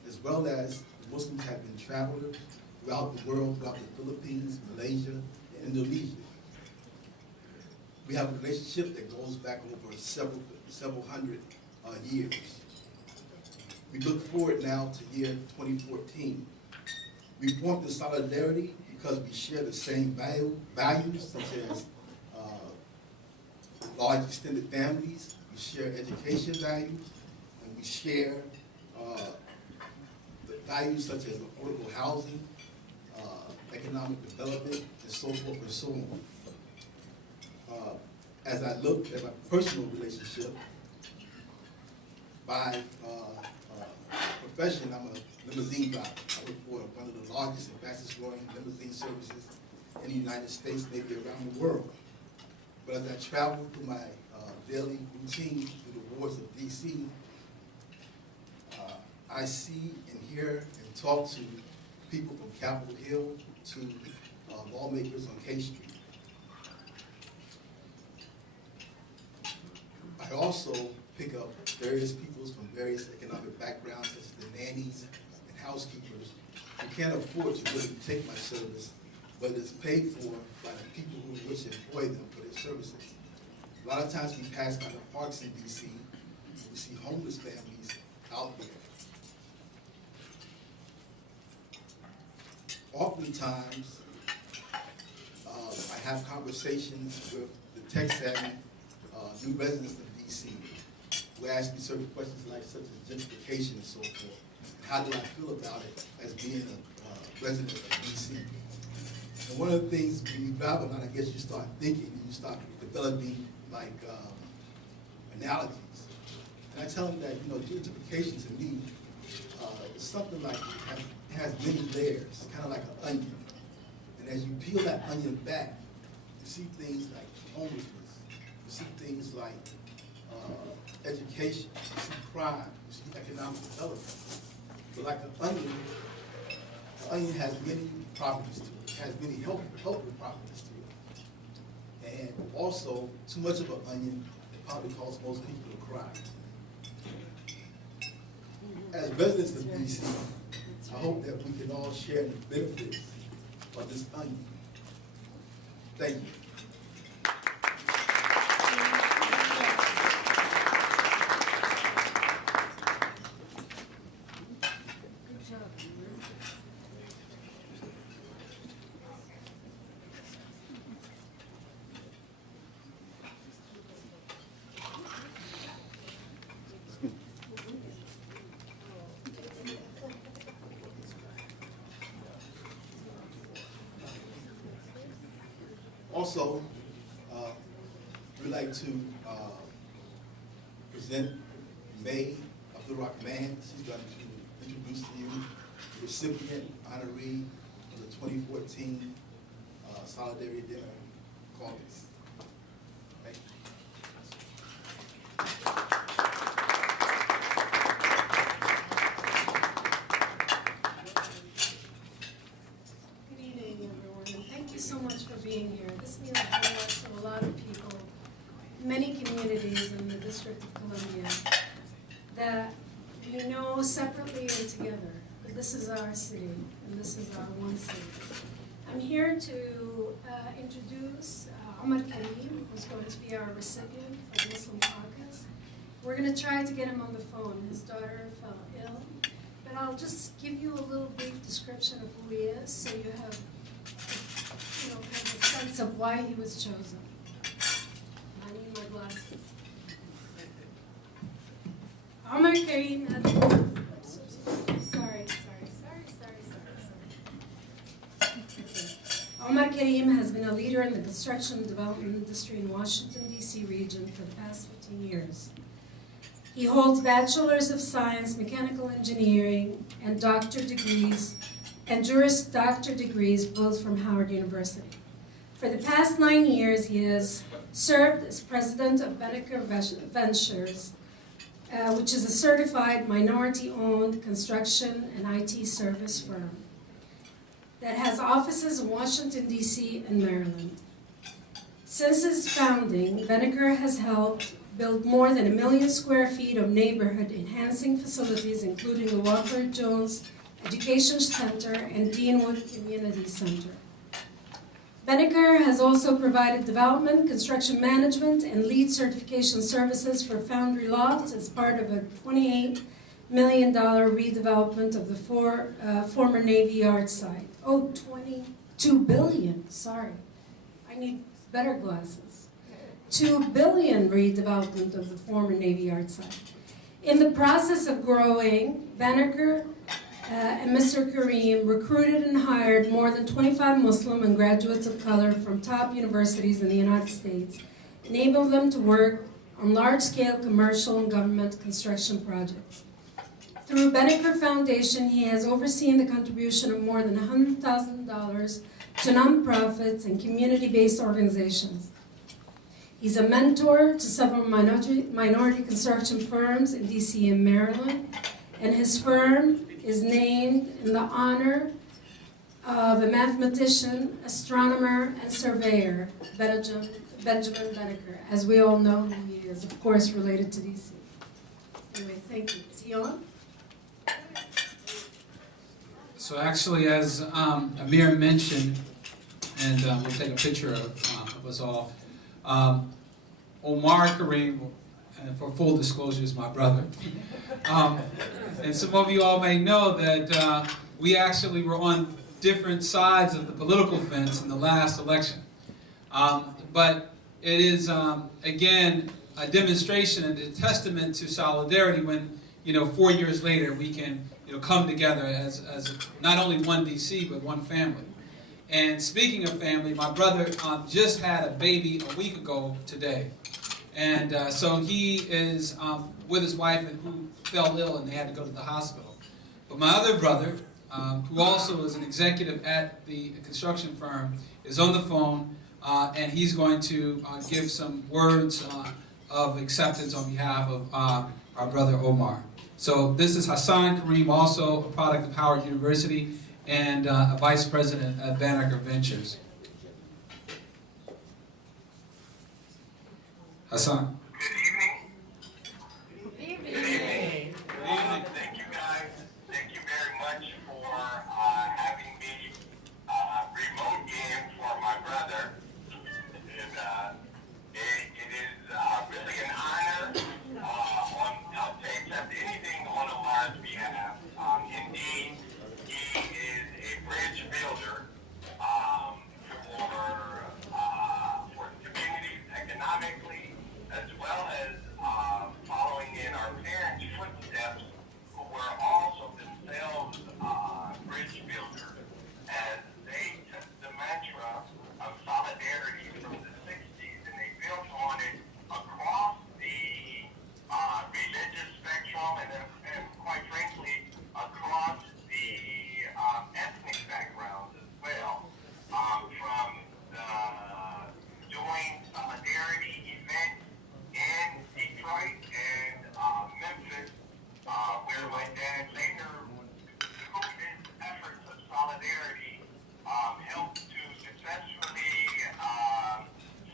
as well as the Muslims have been travelers throughout the world, throughout the Philippines, Malaysia, and Indonesia. We have a relationship that goes back over several hundred years. We look forward now to year 2014. We formed the solidarity because we share the same values, such as large extended families. We share education values, and we share the values such as affordable housing, economic development, and so forth and so on. As I look at my personal relationship, by profession, I'm a limousine driver. I work for one of the largest and fastest growing limousine services in the United States, maybe around the world. But as I travel through my daily routine through the wards of DC, I see and hear and talk to people from Capitol Hill to lawmakers on K Street. I also pick up various people from various economic backgrounds, such as the nannies and housekeepers, who can't afford to really take my service, but it's paid for by the people which employ them for their services. A lot of times we pass by the parks in DC, we see homeless families out there. Oftentimes, I have conversations with the tech-savvy new residents of DC, who ask me certain questions like such as gentrification and so forth. And how do I feel about it as being a resident of DC? And one of the things when you drive around, I guess you start thinking and you start developing like analogies. And I tell them that, you know, gentrification to me is something like it has many layers, kind of like an onion. And as you peel that onion back, you see things like homelessness, you see things like education, you see crime, you see economic development. But like the onion has many properties to it. It has many helpful properties to it. And also, too much of an onion probably causes most people to cry. As residents of DC, I hope that we can all share the benefits of this onion. Thank you. Also, we'd like to present May of the Rock Man. She's going to introduce to you the recipient honoree of the 2014 Solidarity Dinner Caucus. Thank you. Good evening, everyone, and thank you so much for being here. This means a whole lot to a lot of people, many communities in the District of Columbia that we know separately and together, but this is our city, and this is our one city. I'm here to introduce Omar Karim, who's going to be our recipient for the Muslim Caucus. We're going to try to get him on the phone. His daughter fell ill. But I'll just give you a little brief description of who he is so you have, kind of a sense of why he was chosen. I need my glasses. Omar Karim Omar Karim has been a leader in the construction and development industry in Washington, D.C. region for the past 15 years. He holds Bachelor's of Science, Mechanical Engineering, and doctor degrees, and Juris Doctor degrees, both from Howard University. For the past 9 years, he has served as president of Benecker Ventures, which is a certified minority-owned construction and IT service firm that has offices in Washington, D.C. and Maryland. Since its founding, Benecker has helped build more than 1 million square feet of neighborhood-enhancing facilities, including the Walker Jones Education Center and Deanwood Community Center. Benecker has also provided development, construction management, and lead certification services for Foundry Loft as part of a $28 million redevelopment of the former Navy Yard site. Oh, $22 billion, sorry. I need better glasses. $2 billion redevelopment of the former Navy Yard site. In the process of growing, Benecker and Mr. Karim recruited and hired more than 25 Muslim and graduates of color from top universities in the United States, enabled them to work on large-scale commercial and government construction projects. Through Benecker Foundation, he has overseen the contribution of more than $100,000 to nonprofits and community-based organizations. He's a mentor to several minority construction firms in DC and Maryland, and his firm is named in the honor of a mathematician, astronomer, and surveyor, Benjamin Benecker. As we all know, he is, of course, related to DC. Anyway, thank you. Is he on? So actually, as Amir mentioned, and we'll take a picture of us all, Omar Karim, and for full disclosure, is my brother. And some of you all may know that we actually were on different sides of the political fence in the last election. But it is, again, a demonstration and a testament to solidarity when, 4 years later, we can come together as not only one DC, but one family. And speaking of family, my brother just had a baby a week ago today. And so he is with his wife and who fell ill and they had to go to the hospital. But my other brother, who also is an executive at the construction firm, is on the phone and he's going to give some words of acceptance on behalf of our brother Omar. So this is Hassan Karim, also a product of Howard University and a vice president at Benecker Ventures. Hassan. Good evening. Thank you guys. Thank you very much for having me remote in for my brother. It is really an honor. I'll accept anything on Omar's behalf. Indeed, he is a bridge builder for communities economically as and quite frankly, across the ethnic backgrounds as well. From the doing solidarity event in Detroit and Memphis, where my dad later, through his efforts of solidarity, helped to successfully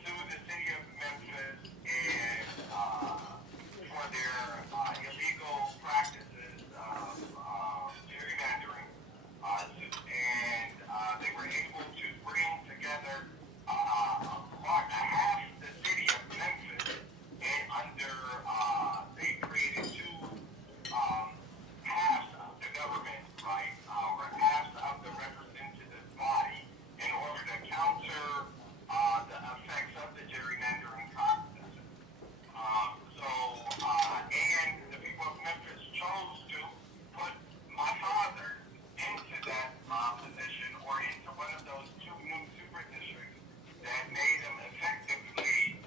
sue the city of Memphis and for their illegal practices of gerrymandering. And they were able to bring together half the city of Memphis and they created two halves of the government, right, or halves of the representative body in order to counter the effects of the gerrymandering process. And the people of Memphis chose to put my father into that position or into one of those two new super districts that made him effectively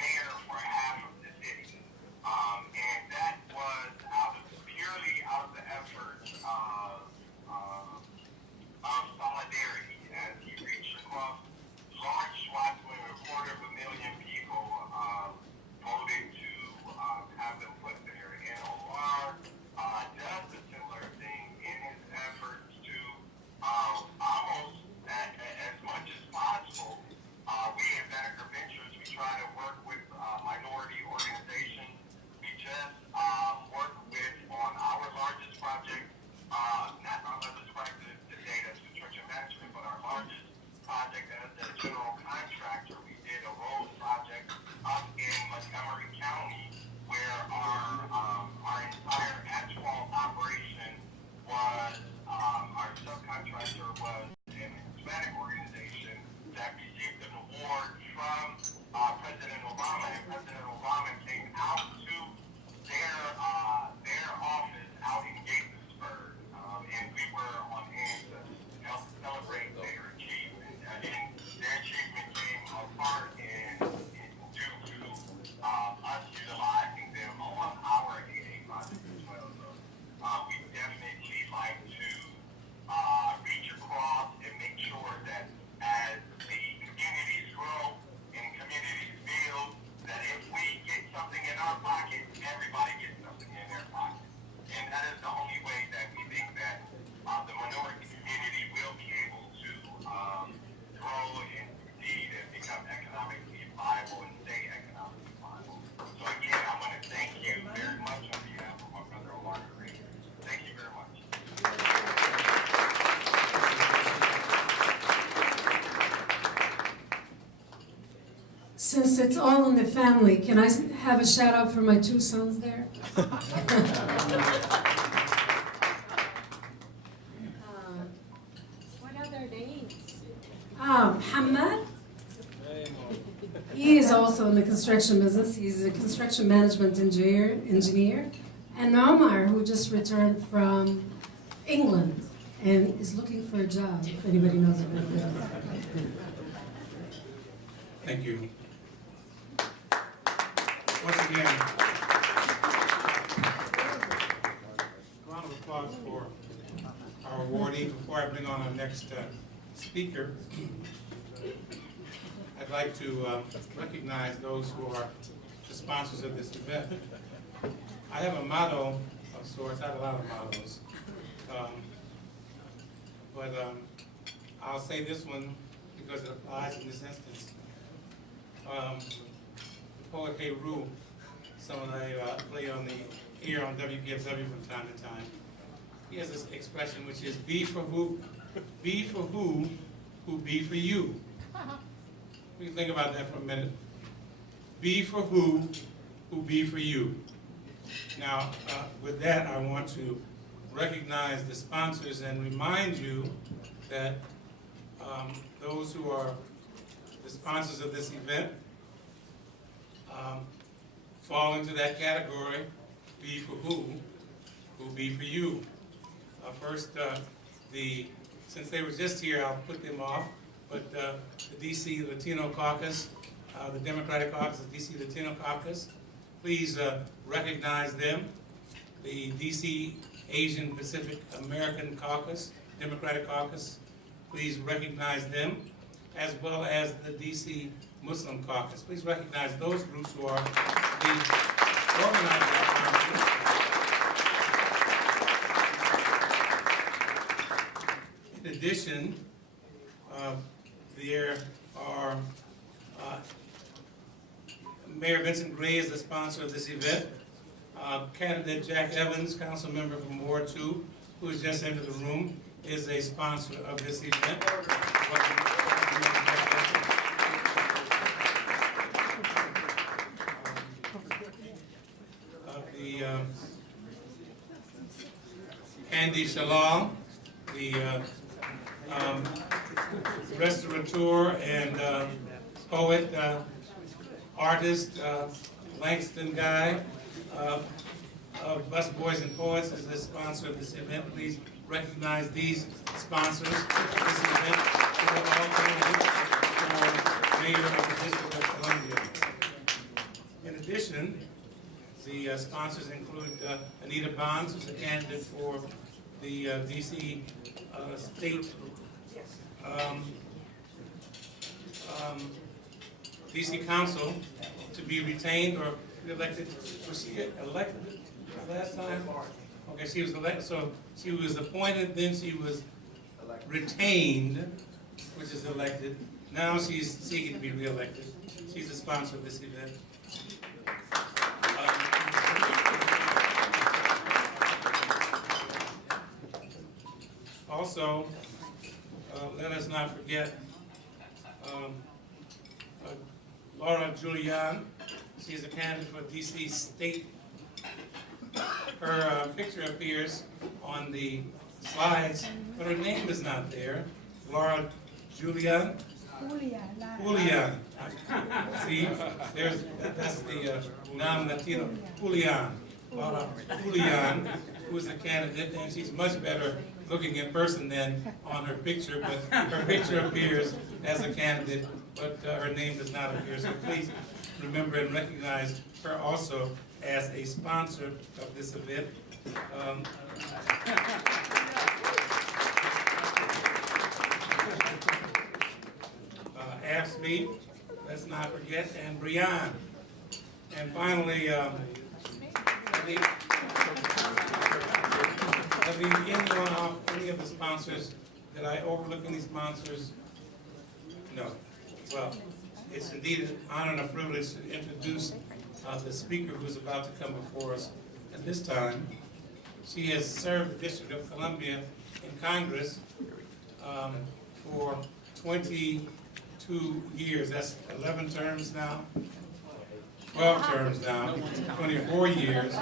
mayor for half of the city. And that was purely out of the efforts of solidarity as he reached across large swaths when 250,000 people voted to have them put there. And Omar does a similar thing in his efforts to almost as much as possible. We at Banneker Ventures, we try to work with minority organizations. We just work with on our largest project, not our largest project today, that's construction management, but our largest project as the general contractor. We did a road project up in Montgomery County where our entire asphalt operation was, our subcontractor was an Hispanic organization that received an award from President Obama, and President Obama came out to their office out in Gaithersburg, and we were on hand to help celebrate their achievement. And their achievement came apart due to us utilizing them on our 8A project as well. So we definitely like to reach across and make sure that as the communities grow and communities build, that if we get something in our pocket, everybody gets something in their pocket. And that is the only way that we think that the minority community will be able to grow and succeed and become economically viable and stay economically viable. So again, I want to thank you very much on behalf of my brother Omar. Thank you very much. Since it's all in the family, can I have a shout out for my two sons there? What are their names? Hamad. He is also in the construction business. He's a construction management engineer. And Omar, who just returned from England and is looking for a job, if anybody knows of it. Thank you. Once again, round of applause for our awardee. Before I bring on our next speaker, I'd like to recognize those who are the sponsors of this event. I have a motto of sorts. I have a lot of mottos. But I'll say this one because it applies in this instance. The poet Heru, someone I play on the ear on WPFW from time to time, he has this expression which is be for who be for you. We can think about that for a minute. Be for who be for you. Now, with that, I want to recognize the sponsors and remind you that those who are the sponsors of this event fall into that category, be for who be for you. First, since they were just here, I'll put them off, but the DC Latino Caucus, the Democratic Caucus, the DC Latino Caucus, please recognize them. the DC Asian Pacific American Caucus, Democratic Caucus. Please recognize them, as well as the DC Muslim Caucus. Please recognize those groups who are the organizing councils. In addition, there are Mayor Vincent Gray is the sponsor of this event. Candidate Jack Evans, council member from Ward 2, who has just entered the room, is a sponsor of this event. Andy Shalal, the restaurateur and poet, artist, Langston Guy, of Bus Boys and Poets, is the sponsor of this event. Please recognize these sponsors of this event who are all candidates for mayor of the District of Columbia. In addition, the sponsors include Anita Bonds, who's a candidate for the DC state DC Council to be retained or elected. Was she elected last time? Okay, she was elected, so she was appointed, then she was retained, which is elected. Now she's seeking to be reelected. She's the sponsor of this event. Also, let us not forget Laura Julian. She's a candidate for DC State. Her picture appears on the slides, but her name is not there. Laura Julian. Julian. See, that's the non-Latino. Julian. Laura Julian, who is a candidate, and she's much better looking in person than on her picture, but her picture appears as a candidate, but her name does not appear. So please remember and recognize her also as a sponsor of this event. AFSCME, let's not forget, and Brian. And finally, let me begin on any of the sponsors. Did I overlook any sponsors? No. Well, it's indeed an honor and a privilege to introduce the speaker who's about to come before us at this time. She has served the District of Columbia in Congress for 22 years. That's 11 terms now, 12 terms now, 24 years.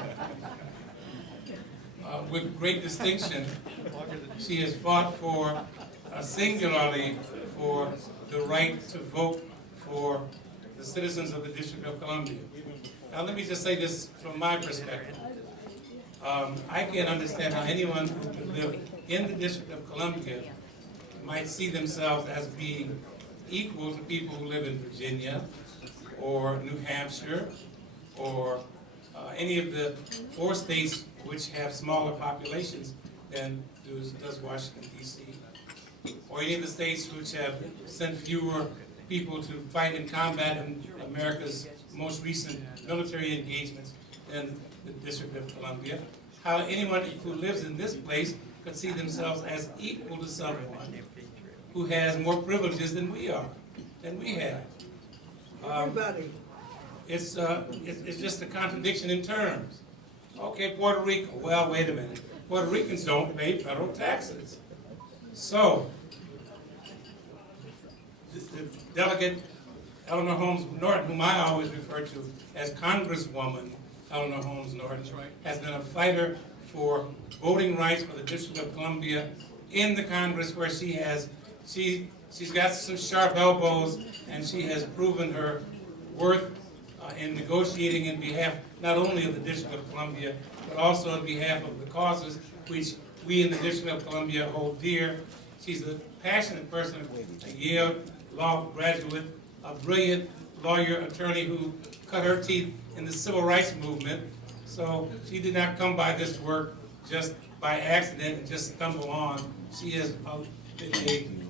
With great distinction, she has fought for, singularly, for the right to vote for the citizens of the District of Columbia. Now let me just say this from my perspective. I can't understand how anyone who could live in the District of Columbia might see themselves as being equal to people who live in Virginia or New Hampshire or any of the 4 states which have smaller populations than does Washington, D.C., or any of the states which have sent fewer people to fight in combat in America's most recent military engagements than the District of Columbia. How anyone who lives in this place could see themselves as equal to someone who has more privileges than we are, than we have. It's just a contradiction in terms. Okay, Puerto Rico, well, wait a minute. Puerto Ricans don't pay federal taxes. So, the delegate Eleanor Holmes Norton, whom I always refer to as Congresswoman Eleanor Holmes Norton, has been a fighter for voting rights for the District of Columbia in the Congress, where she's got some sharp elbows, and she has proven her worth in negotiating in behalf not only of the District of Columbia, but also on behalf of the causes which we in the District of Columbia hold dear. She's a passionate person, a Yale law graduate, a brilliant lawyer, attorney who cut her teeth in the civil rights movement. So she did not come by this work just by accident and just stumble on. She has been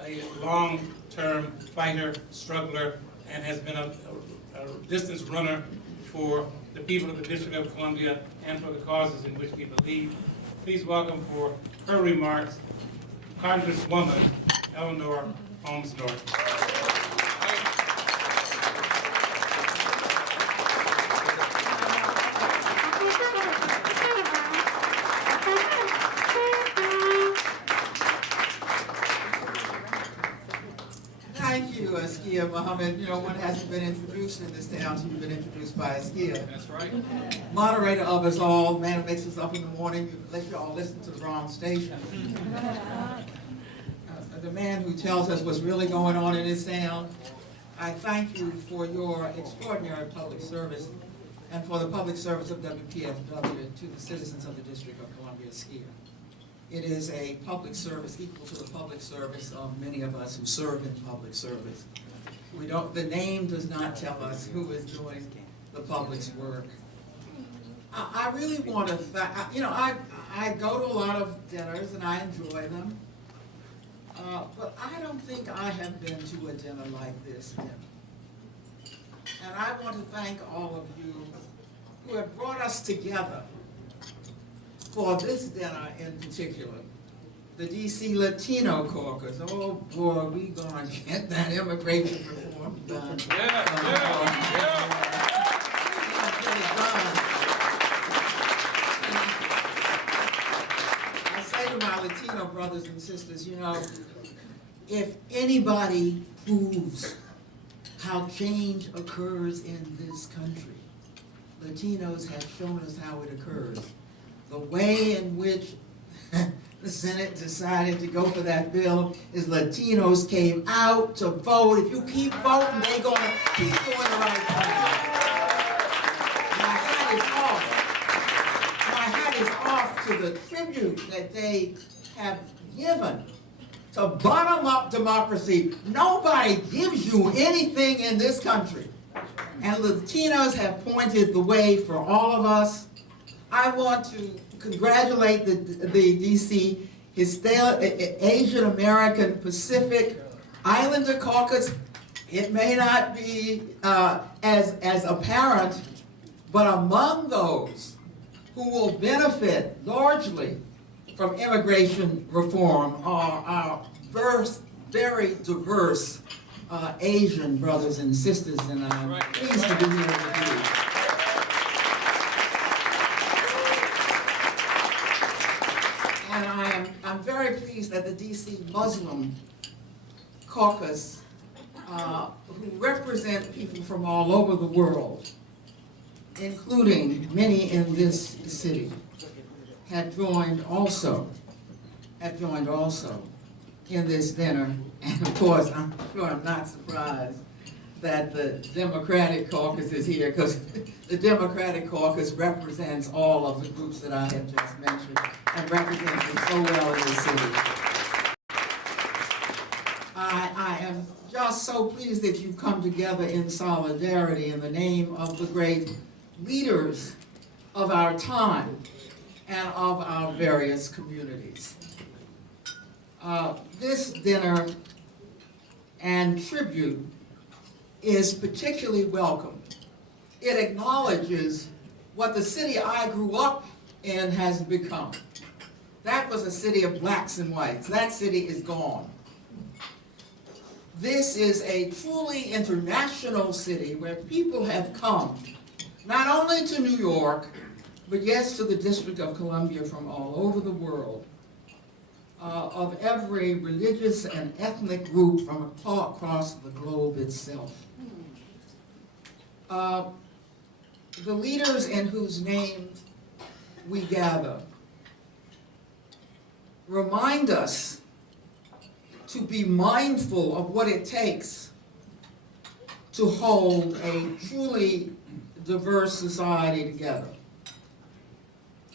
a long-term fighter, struggler, and has been a distance runner for the people of the District of Columbia and for the causes in which we believe. Please welcome for her remarks, Congresswoman Eleanor Holmes Norton. Thank you, Askia Mohammed. You know, one hasn't been introduced in this town until you've been introduced by Askia. That's right. Moderator of us all, man who makes us up in the morning, let you all listen to the wrong station. The man who tells us what's really going on in this town. I thank you for your extraordinary public service and for the public service of WPFW to the citizens of the District of Columbia, Askia. It is a public service equal to the public service of many of us who serve in public service. The name does not tell us who is doing the public's work. I really want to, I go to a lot of dinners and I enjoy them. But I don't think I have been to a dinner like this dinner. And I want to thank all of you who have brought us together for this dinner in particular. The DC Latino Caucus. Oh boy, we gonna get that immigration reform done. I say to my Latino brothers and sisters, you know, if anybody proves how change occurs in this country, Latinos have shown us how it occurs. The way in which the Senate decided to go for that bill is Latinos came out to vote. If you keep voting, they're going to keep doing the right thing. My hat is off. My hat is off to the tribute that they have given to bottom-up democracy. Nobody gives you anything in this country. And Latinos have pointed the way for all of us. I want to congratulate the DC Asian American Pacific Islander Caucus. It may not be as apparent, but among those who will benefit largely from immigration reform are our very diverse Asian brothers and sisters, and I'm pleased to be here with you. And I'm very pleased that the DC Muslim Caucus, who represent people from all over the world, including many in this city, have joined also in this dinner. And of course, I'm sure I'm not surprised that the Democratic Caucus is here, because the Democratic Caucus represents all of the groups that I have just mentioned and represents them so well in this city. I am just so pleased that you've come together in solidarity in the name of the great leaders of our time and of our various communities. This dinner and tribute is particularly welcome. It acknowledges what the city I grew up in has become. That was a city of blacks and whites. That city is gone. This is a truly international city where people have come, not only to New York, but yes, to the District of Columbia from all over the world, of every religious and ethnic group from across the globe itself. The leaders in whose names we gather remind us to be mindful of what it takes to hold a truly diverse society together.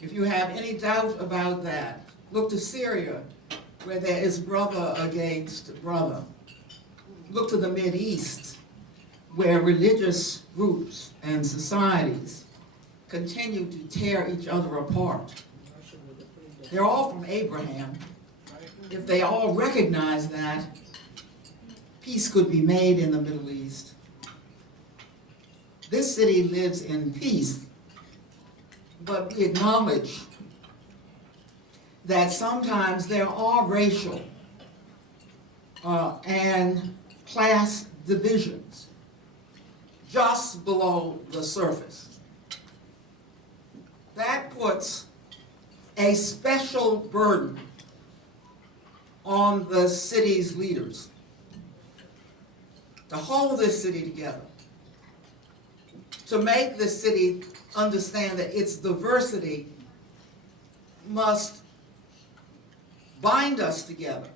If you have any doubt about that, look to Syria, where there is brother against brother. Look to the Mideast, where religious groups and societies continue to tear each other apart. They're all from Abraham. If they all recognize that, peace could be made in the Middle East. This city lives in peace, but we acknowledge that sometimes there are racial and class divisions just below the surface. That puts a special burden on the city's leaders to hold this city together, to make this city understand that its diversity must bind us together.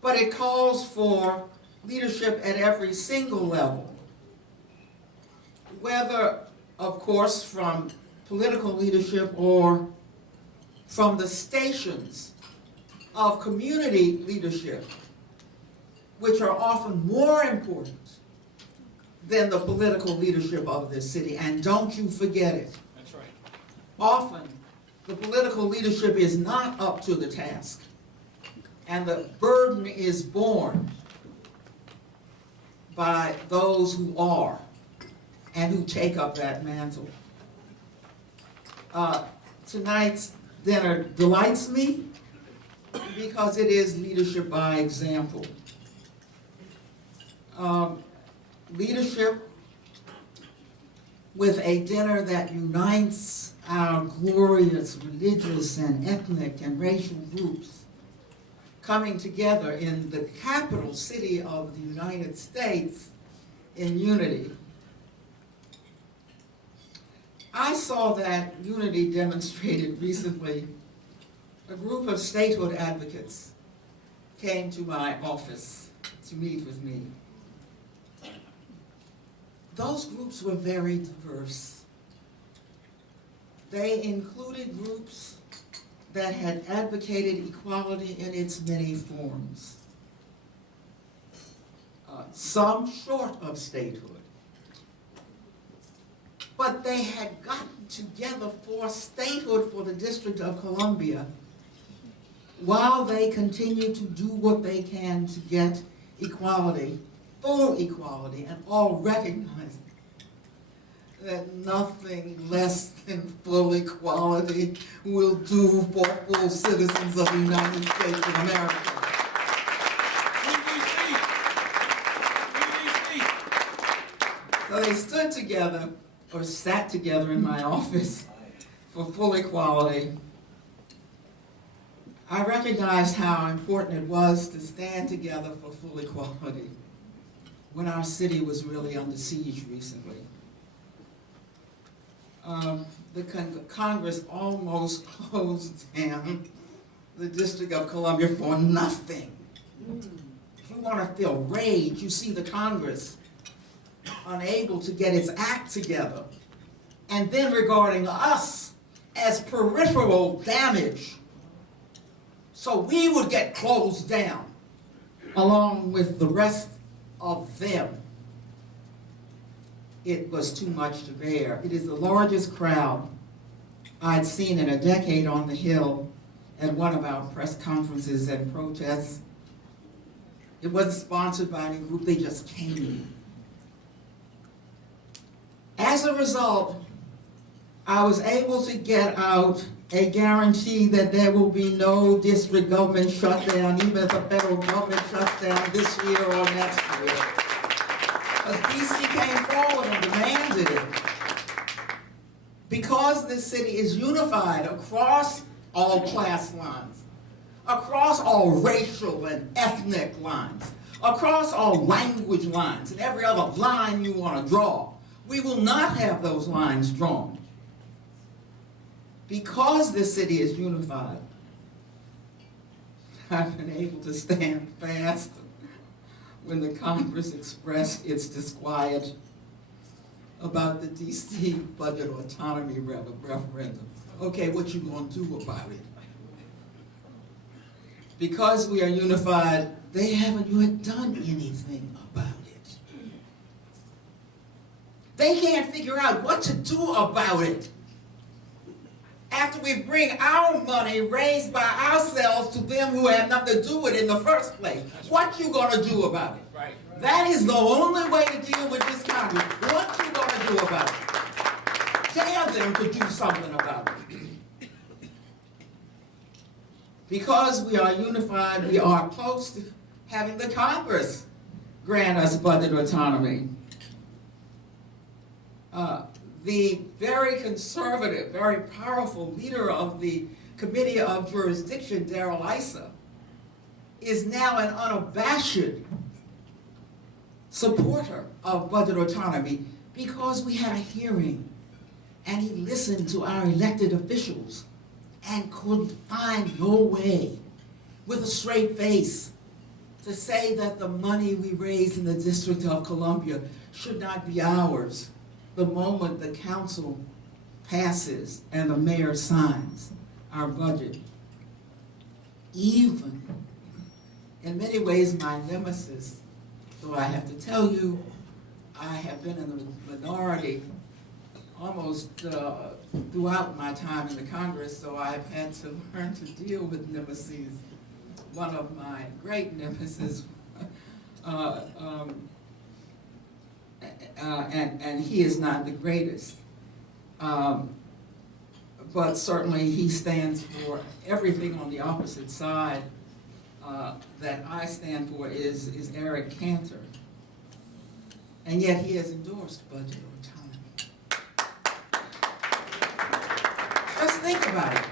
But it calls for leadership at every single level, whether, of course, from political leadership or from the stations of community leadership, which are often more important than the political leadership of this city. And don't you forget it. That's right. Often, the political leadership is not up to the task, and the burden is borne by those who are and who take up that mantle. Tonight's dinner delights me because it is leadership by example. Leadership with a dinner that unites our glorious religious and ethnic and racial groups coming together in the capital city of the United States in unity. I saw that unity demonstrated recently. A group of statehood advocates came to my office to meet with me. Those groups were very diverse. They included groups that had advocated equality in its many forms. Some short of statehood. But they had gotten together for statehood for the District of Columbia while they continue to do what they can to get equality, full equality, and all recognize that nothing less than full equality will do for full citizens of the United States of America. So they stood together, or sat together in my office for full equality. I recognized how important it was to stand together for full equality when our city was really under siege recently. The Congress almost closed down the District of Columbia for nothing. If you want to feel rage, you see the Congress unable to get its act together, and then regarding us as peripheral damage, so we would get closed down along with the rest of them. It was too much to bear. It is the largest crowd I'd seen in a decade on the Hill at one of our press conferences and protests. It wasn't sponsored by any group, they just came. As a result, I was able to get out a guarantee that there will be no district government shutdown, even if the federal government shuts down this year or next year. Because DC came forward and demanded it. Because this city is unified across all class lines, across all racial and ethnic lines, across all language lines, and every other line you want to draw. We will not have those lines drawn. Because this city is unified, I've been able to stand fast when the Congress expressed its disquiet about the DC budget autonomy referendum. Okay, what you gonna do about it? Because we are unified, they haven't yet done anything about it. They can't figure out what to do about it. After we bring our money raised by ourselves to them who have nothing to do with it in the first place, what you gonna do about it? Right. That is the only way to deal with this Congress. What you gonna do about it? Tell them to do something about it. Because we are unified, we are close to having the Congress grant us budget autonomy. The very conservative, very powerful leader of the Committee of Jurisdiction, Darrell Issa, is now an unabashed supporter of budget autonomy because we had a hearing and he listened to our elected officials and could find no way with a straight face to say that the money we raised in the District of Columbia should not be ours the moment the council passes and the mayor signs our budget. Even, in many ways, my nemesis, though I have to tell you, I have been in the minority almost throughout my time in the Congress, so I've had to learn to deal with nemesis. One of my great nemesis, and he is not the greatest, but certainly he stands for everything on the opposite side that I stand for is Eric Cantor. And yet he has endorsed budget autonomy. Just think about it.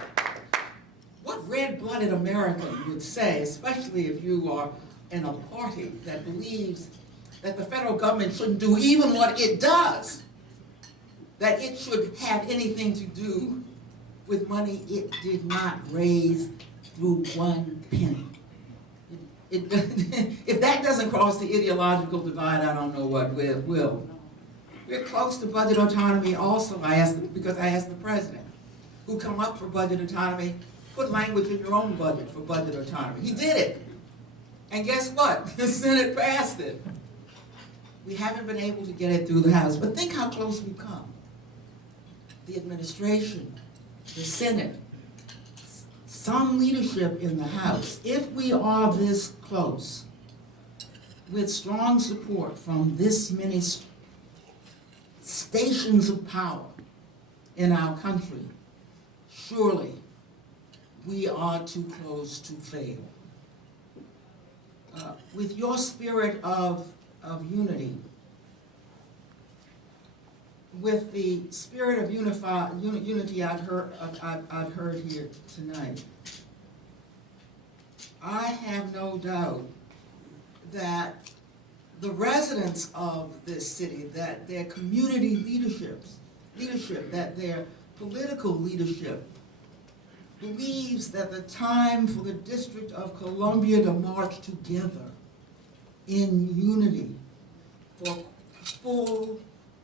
What red-blooded American would say, especially if you are in a party that believes that the federal government shouldn't do even what it does, that it should have anything to do with money it did not raise through one penny. If that doesn't cross the ideological divide, I don't know what will. We're close to budget autonomy also, because I asked the president, who come up for budget autonomy, put language in your own budget for budget autonomy. He did it. And guess what? The Senate passed it. We haven't been able to get it through the House, but think how close we've come. The administration, the Senate, some leadership in the House. If we are this close, with strong support from this many stations of power in our country, surely we are too close to fail. With your spirit of unity, with the spirit of unity I've heard here tonight, I have no doubt that the residents of this city, that their community leadership, that their political leadership believes that the time for the District of Columbia to march together in unity for full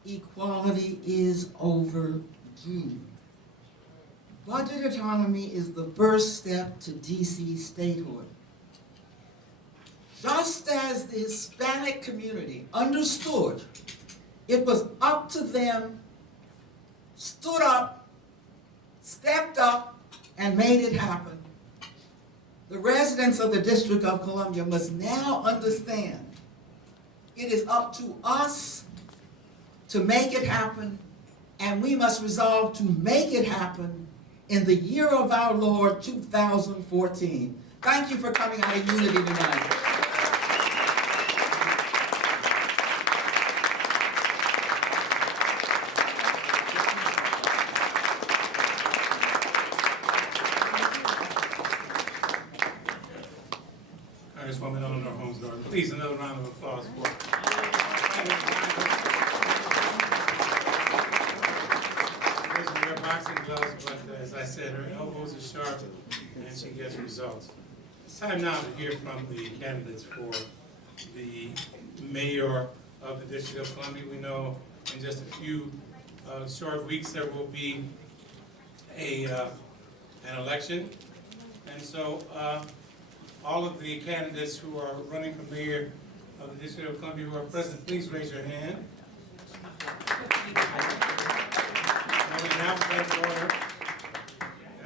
equality is overdue. Budget autonomy is the first step to DC statehood. Just as the Hispanic community understood it was up to them, stood up, stepped up, and made it happen, the residents of the District of Columbia must now understand it is up to us to make it happen, and we must resolve to make it happen in the year of our Lord, 2014. Thank you for coming out in unity tonight. Congresswoman Eleanor Holmes-Norton, please, another round of applause for her. She doesn't wear boxing gloves, but as I said, her elbows are sharp and she gets results. It's time now to hear from the candidates for the mayor of the District of Columbia. We know in just a few short weeks there will be an election, and so all of the candidates who are running for mayor of the District of Columbia who are present, please raise your hand. In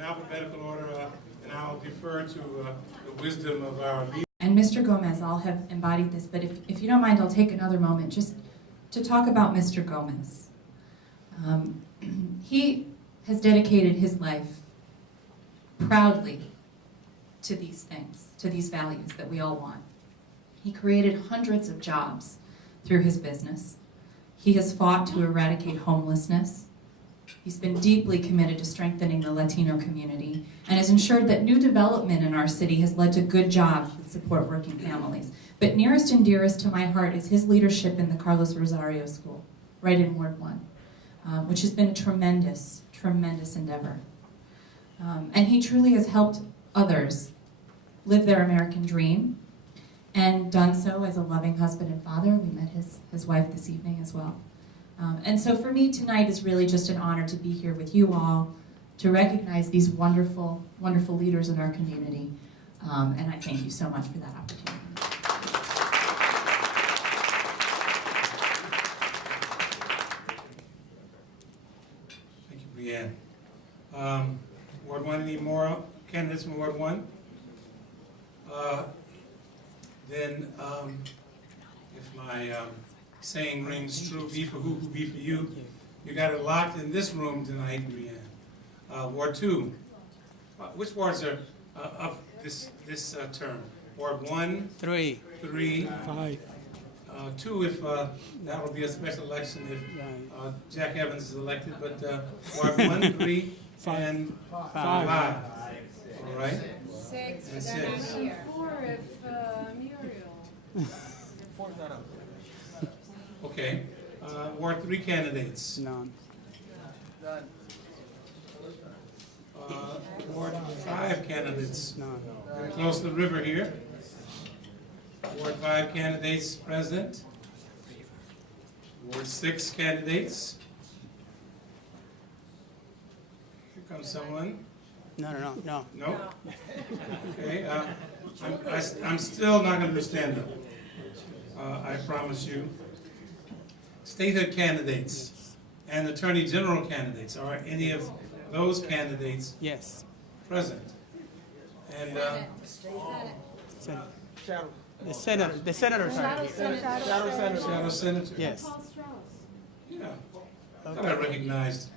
alphabetical order, and I'll defer to the wisdom of our leaders. And Mr. Gomez, all have embodied this, but if you don't mind, I'll take another moment just to talk about Mr. Gomez. He has dedicated his life proudly to these things, to these values that we all want. He created hundreds of jobs through his business. He has fought to eradicate homelessness. He's been deeply committed to strengthening the Latino community and has ensured that new development in our city has led to good jobs that support working families. But nearest and dearest to my heart is his leadership in the Carlos Rosario School, right in Ward 1, which has been a tremendous, tremendous endeavor. And he truly has helped others live their American dream and done so as a loving husband and father. We met his wife this evening as well. And so for me tonight is really just an honor to be here with you all, to recognize these wonderful, wonderful leaders in our community. And I thank you so much for that opportunity. Thank you, Brianne. Ward 1, any more candidates from Ward 1? Then, if my saying rings true, be for who be for you, you got it locked in this room tonight, Brianne. Ward 2, which wards are up this term? Ward 1? 3. 5. 2 if that will be a special election if Jack Evans is elected, but Ward 1, 3, and 5. All right? 6, and 6. 4 if Muriel. Okay. Ward 3 candidates. None. Ward 5 candidates. None. Very close to the river here. Ward 5 candidates present. Ward 6 candidates. Here comes someone. No. No? Okay. I'm still not going to stand up. I promise you. Statehood candidates and Attorney General candidates. Are any of those candidates present? And The senators are here. Shadow Senator. Yes. Yeah. I thought I recognized.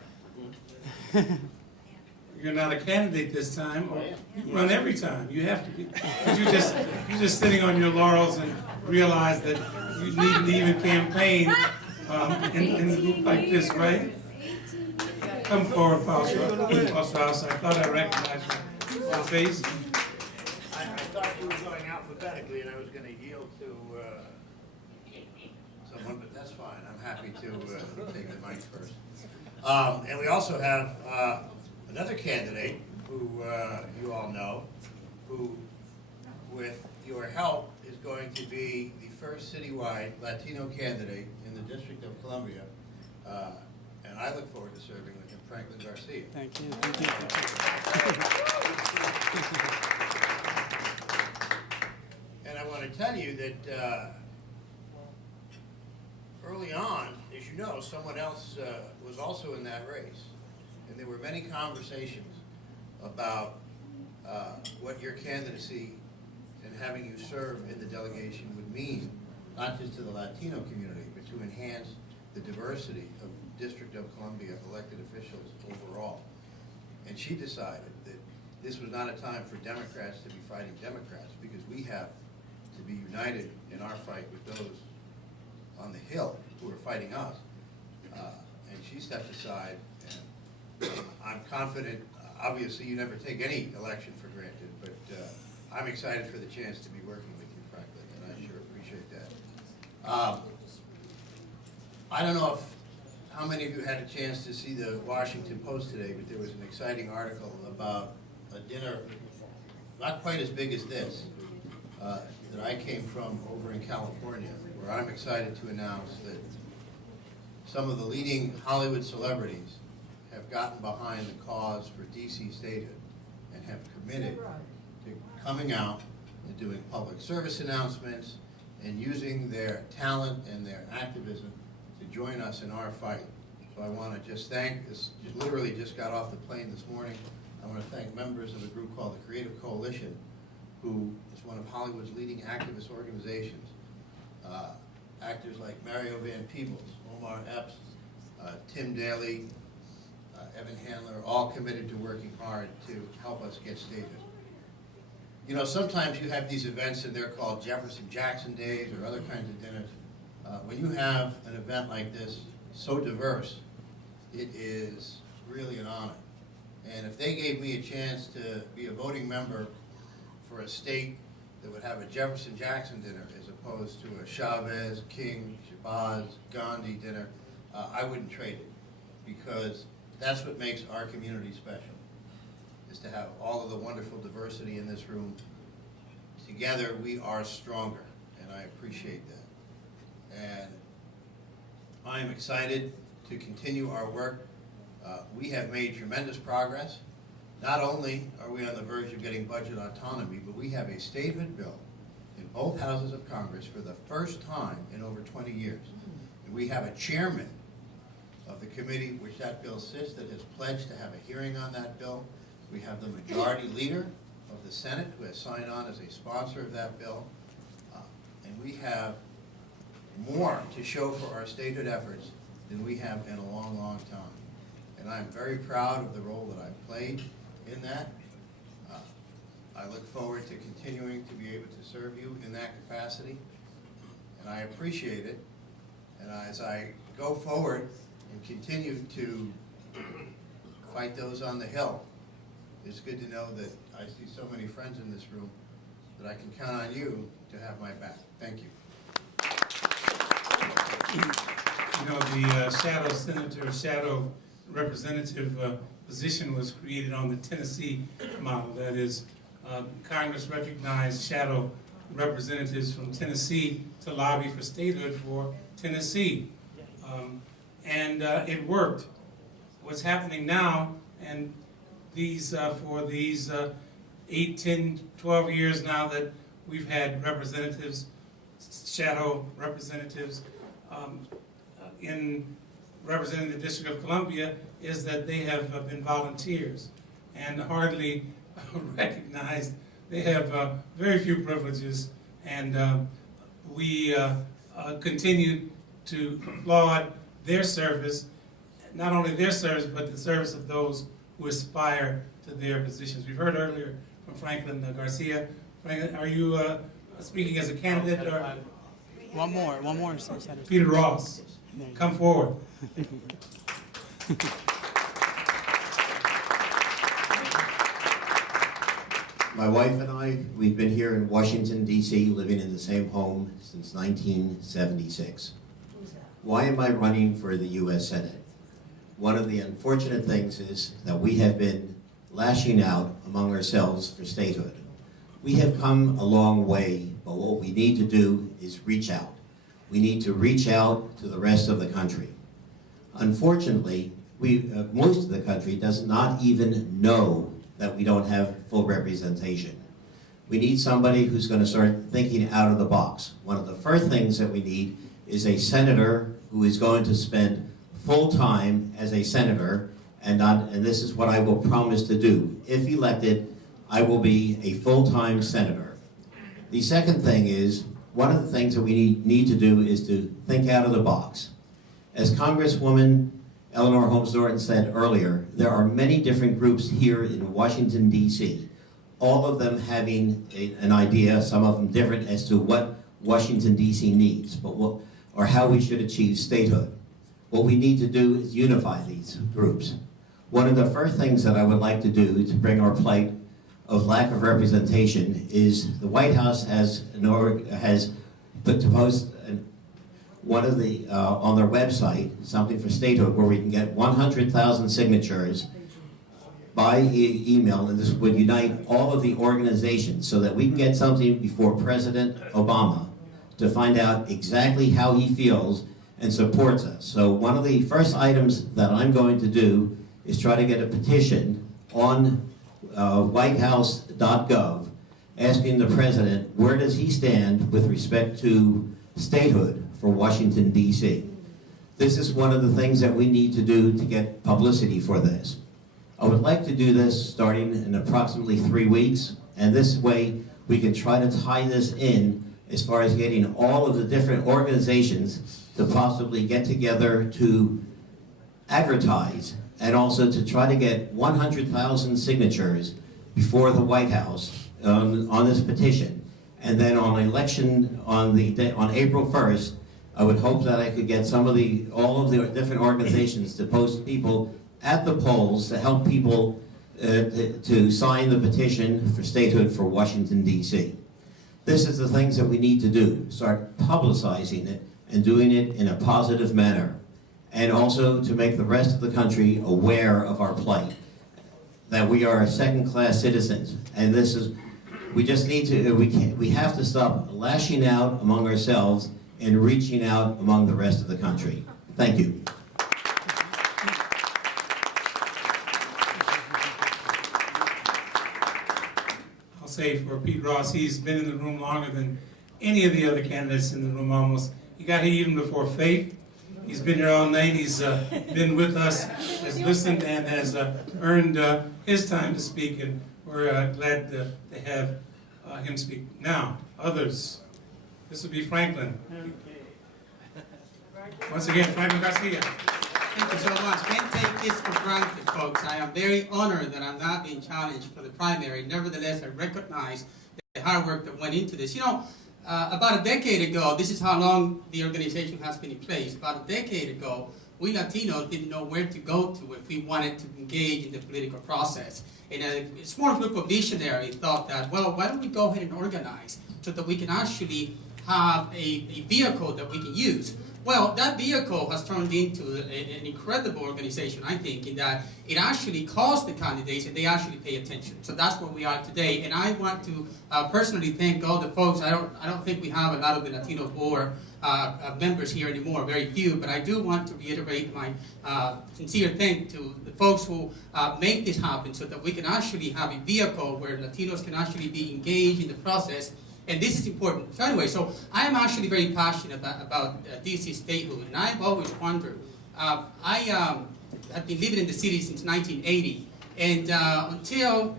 You're not a candidate this time, or you run every time. You have to be. But you're just sitting on your laurels and realize that you needn't even campaign in a group like this, right? Come forward, Pastor House. I thought I recognized your face. I thought you were going alphabetically, and I was going to yield to someone, but that's fine. I'm happy to take the mic first. And we also have another candidate who you all know, who, with your help, is going to be the first citywide Latino candidate in the District of Columbia. And I look forward to serving with him, Franklin Garcia. Thank you. And I want to tell you that early on, as you know, someone else was also in that race. And there were many conversations about what your candidacy and having you serve in the delegation would mean, not just to the Latino community, but to enhance the diversity of District of Columbia elected officials overall. And she decided that this was not a time for Democrats to be fighting Democrats, because we have to be united in our fight with those on the Hill who are fighting us. And she stepped aside, and I'm confident, obviously you never take any election for granted, but I'm excited for the chance to be working with you, Franklin, and I sure appreciate that. I don't know how many of you had a chance to see the Washington Post today, but there was an exciting article about a dinner not quite as big as this that I came from over in California, where I'm excited to announce that some of the leading Hollywood celebrities have gotten behind the cause for DC statehood and have committed to coming out and doing public service announcements and using their talent and their activism to join us in our fight. So I want to just thank this, literally just got off the plane this morning. I want to thank members of a group called the Creative Coalition, who is one of Hollywood's leading activist organizations. Actors like Mario Van Peebles, Omar Epps, Tim Daly, Evan Handler, all committed to working hard to help us get statehood. You know, sometimes you have these events and they're called Jefferson Jackson Days or other kinds of dinners. When you have an event like this, so diverse, it is really an honor. And if they gave me a chance to be a voting member for a state that would have a Jefferson Jackson dinner as opposed to a Chavez, King, Shabazz, Gandhi dinner, I wouldn't trade it, because that's what makes our community special, is to have all of the wonderful diversity in this room. Together we are stronger, and I appreciate that. And I'm excited to continue our work. We have made tremendous progress. Not only are we on the verge of getting budget autonomy, but we have a statehood bill in both houses of Congress for the first time in over 20 years. And we have a chairman of the committee which that bill sits that has pledged to have a hearing on that bill. We have the majority leader of the Senate who has signed on as a sponsor of that bill. And we have more to show for our statehood efforts than we have in a long, long time. And I'm very proud of the role that I've played in that. I look forward to continuing to be able to serve you in that capacity, and I appreciate it. And as I go forward and continue to fight those on the Hill, it's good to know that I see so many friends in this room that I can count on you to have my back. Thank you. You know, the shadow senator, shadow representative position was created on the Tennessee model. That is, Congress recognized shadow representatives from Tennessee to lobby for statehood for Tennessee. And it worked. What's happening now, and these for these 8, 10, 12 years now that we've had representatives, shadow representatives in representing the District of Columbia, is that they have been volunteers and hardly recognized. They have very few privileges, and we continue to applaud their service, not only their service, but the service of those who aspire to their positions. We've heard earlier from Franklin Garcia. Franklin, are you speaking as a candidate? Or? One more. Peter Ross, come forward. My wife and I, we've been here in Washington, D.C., living in the same home since 1976. Why am I running for the U.S. Senate? One of the unfortunate things is that we have been lashing out among ourselves for statehood. We have come a long way, but what we need to do is reach out. We need to reach out to the rest of the country. Unfortunately, most of the country does not even know that we don't have full representation. We need somebody who's going to start thinking out of the box. One of the first things that we need is a senator who is going to spend full time as a senator, and this is what I will promise to do. If elected, I will be a full-time senator. The second thing is, one of the things that we need to do is to think out of the box. As Congresswoman Eleanor Holmes Norton said earlier, there are many different groups here in Washington, D.C., all of them having an idea, some of them different, as to what Washington, D.C. needs, or how we should achieve statehood. What we need to do is unify these groups. One of the first things that I would like to do to bring our plight of lack of representation is the White House has put to post one of the on their website something for statehood where we can get 100,000 signatures by email, and this would unite all of the organizations so that we can get something before President Obama to find out exactly how he feels and supports us. So one of the first items that I'm going to do is try to get a petition on whitehouse.gov asking the president where does he stand with respect to statehood for Washington, D.C. This is one of the things that we need to do to get publicity for this. I would like to do this starting in approximately 3 weeks, and this way we can try to tie this in as far as getting all of the different organizations to possibly get together to advertise, and also to try to get 100,000 signatures before the White House on this petition. And then on election, on April 1st, I would hope that I could get all of the different organizations to post people at the polls to help people to sign the petition for statehood for Washington, D.C. This is the things that we need to do, start publicizing it and doing it in a positive manner, and also to make the rest of the country aware of our plight, that we are second-class citizens, and we just need to, we have to stop lashing out among ourselves and reaching out among the rest of the country. Thank you. I'll say for Pete Ross, he's been in the room longer than any of the other candidates in the room almost. He got here even before Faith. He's been here all night. He's been with us, has listened, and has earned his time to speak, and we're glad to have him speak. Now, others. This will be Franklin. Once again, Franklin Garcia. Thank you so much. Can't take this for granted, folks. I am very honored that I'm not being challenged for the primary. Nevertheless, I recognize the hard work that went into this. You know, about a decade ago, this is how long the organization has been in place. About a decade ago, we Latinos didn't know where to go to if we wanted to engage in the political process. And a small group of visionaries thought that, well, why don't we go ahead and organize so that we can actually have a vehicle that we can use. Well, that vehicle has turned into an incredible organization, I think, in that it actually calls the candidates and they actually pay attention. So that's where we are today. And I want to personally thank all the folks. I don't think we have a lot of the Latino board members here anymore, very few, but I do want to reiterate my sincere thanks to the folks who make this happen so that we can actually have a vehicle where Latinos can actually be engaged in the process. And this is important. So anyway, so I am actually very passionate about DC statehood, and I've always wondered. I have been living in the city since 1980, and until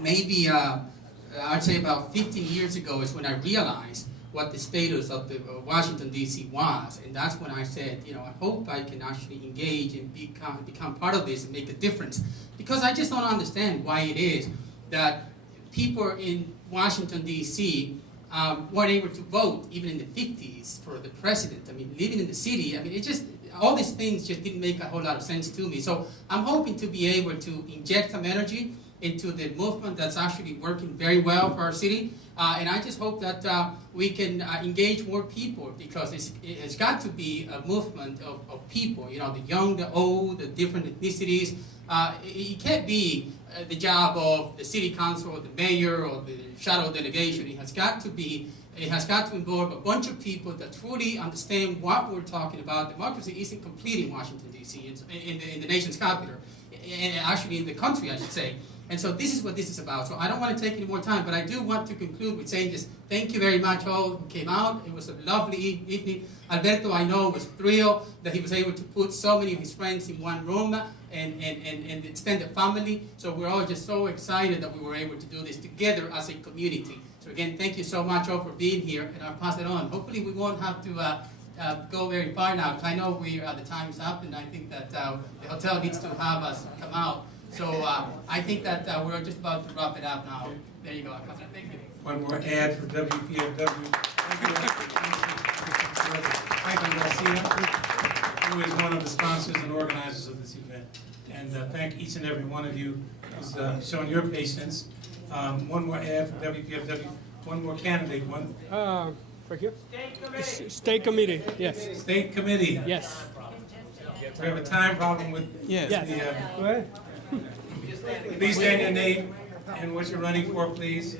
maybe I'd say about 15 years ago is when I realized what the status of the Washington D.C. was, and that's when I said, you know, I hope I can actually engage and become part of this and make a difference, because I just don't understand why it is that people in Washington, D.C. Weren't able to vote even in the 50s for the president. I mean, living in the city, I mean, it just, all these things just didn't make a whole lot of sense to me. So I'm hoping to be able to inject some energy into the movement that's actually working very well for our city. And I just hope that we can engage more people, because it's got to be a movement of people, you know, the young, the old, the different ethnicities. It can't be the job of the city council or the mayor or the shadow delegation. It has got to involve a bunch of people that truly understand what we're talking about. Democracy isn't complete in Washington, D.C., in the nation's capital, and actually in the country, I should say. And so this is what this is about. So I don't want to take any more time, but I do want to conclude with saying just thank you very much all who came out. It was a lovely evening. Alberto, I know, was thrilled that he was able to put so many of his friends in one room and extended family. So we're all just so excited that we were able to do this together as a community. So again, thank you so much all for being here, and I'll pass it on. Hopefully we won't have to go very far now, because I know the time's up, and I think that the hotel needs to have us come out. So I think that we're just about to wrap it up now. There you go. Thank you. One more ad for WPFW. Franklin Garcia, who is one of the sponsors and organizers of this event. And thank each and every one of you who's shown your patience. One more ad for WPFW. One more candidate. One. Right here? State committee, yes. State committee. Yes. We have a time problem with yes. Please state your name and what you're running for, please.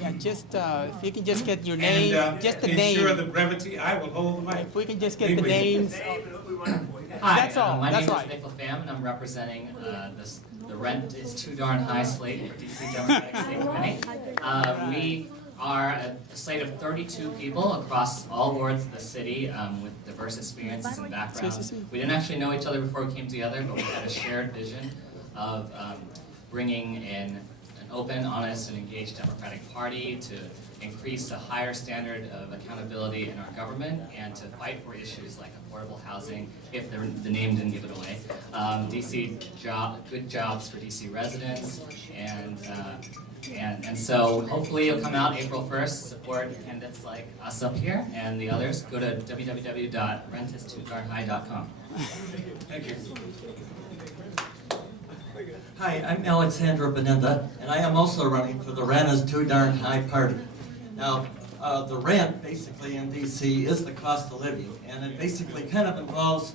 Yeah, just if you can just get your name, And just the to name. ensure the brevity, I will hold the mic. If we can just get the names. Hi, That's all. my That's name right. is Nick LaFamme, and I'm representing the Rent is Too Darn High slate for DC Democratic State Committee. We are a slate of 32 people across all wards of the city with diverse experiences and backgrounds. We didn't actually know each other before we came together, but we had a shared vision of bringing in an open, honest, and engaged Democratic Party to increase a higher standard of accountability in our government and to fight for issues like affordable housing, if the name didn't give it away, good jobs for DC residents, and so hopefully you'll come out April 1st, support candidates like us up here and the others. Go to www.rentisttoodarnhigh.com. Thank you. Hi, I'm Alexandra Benenda, and I am also running for the Rent is Too Darn High party. Now, the rent, basically, in D.C. is the cost of living, and it basically kind of involves,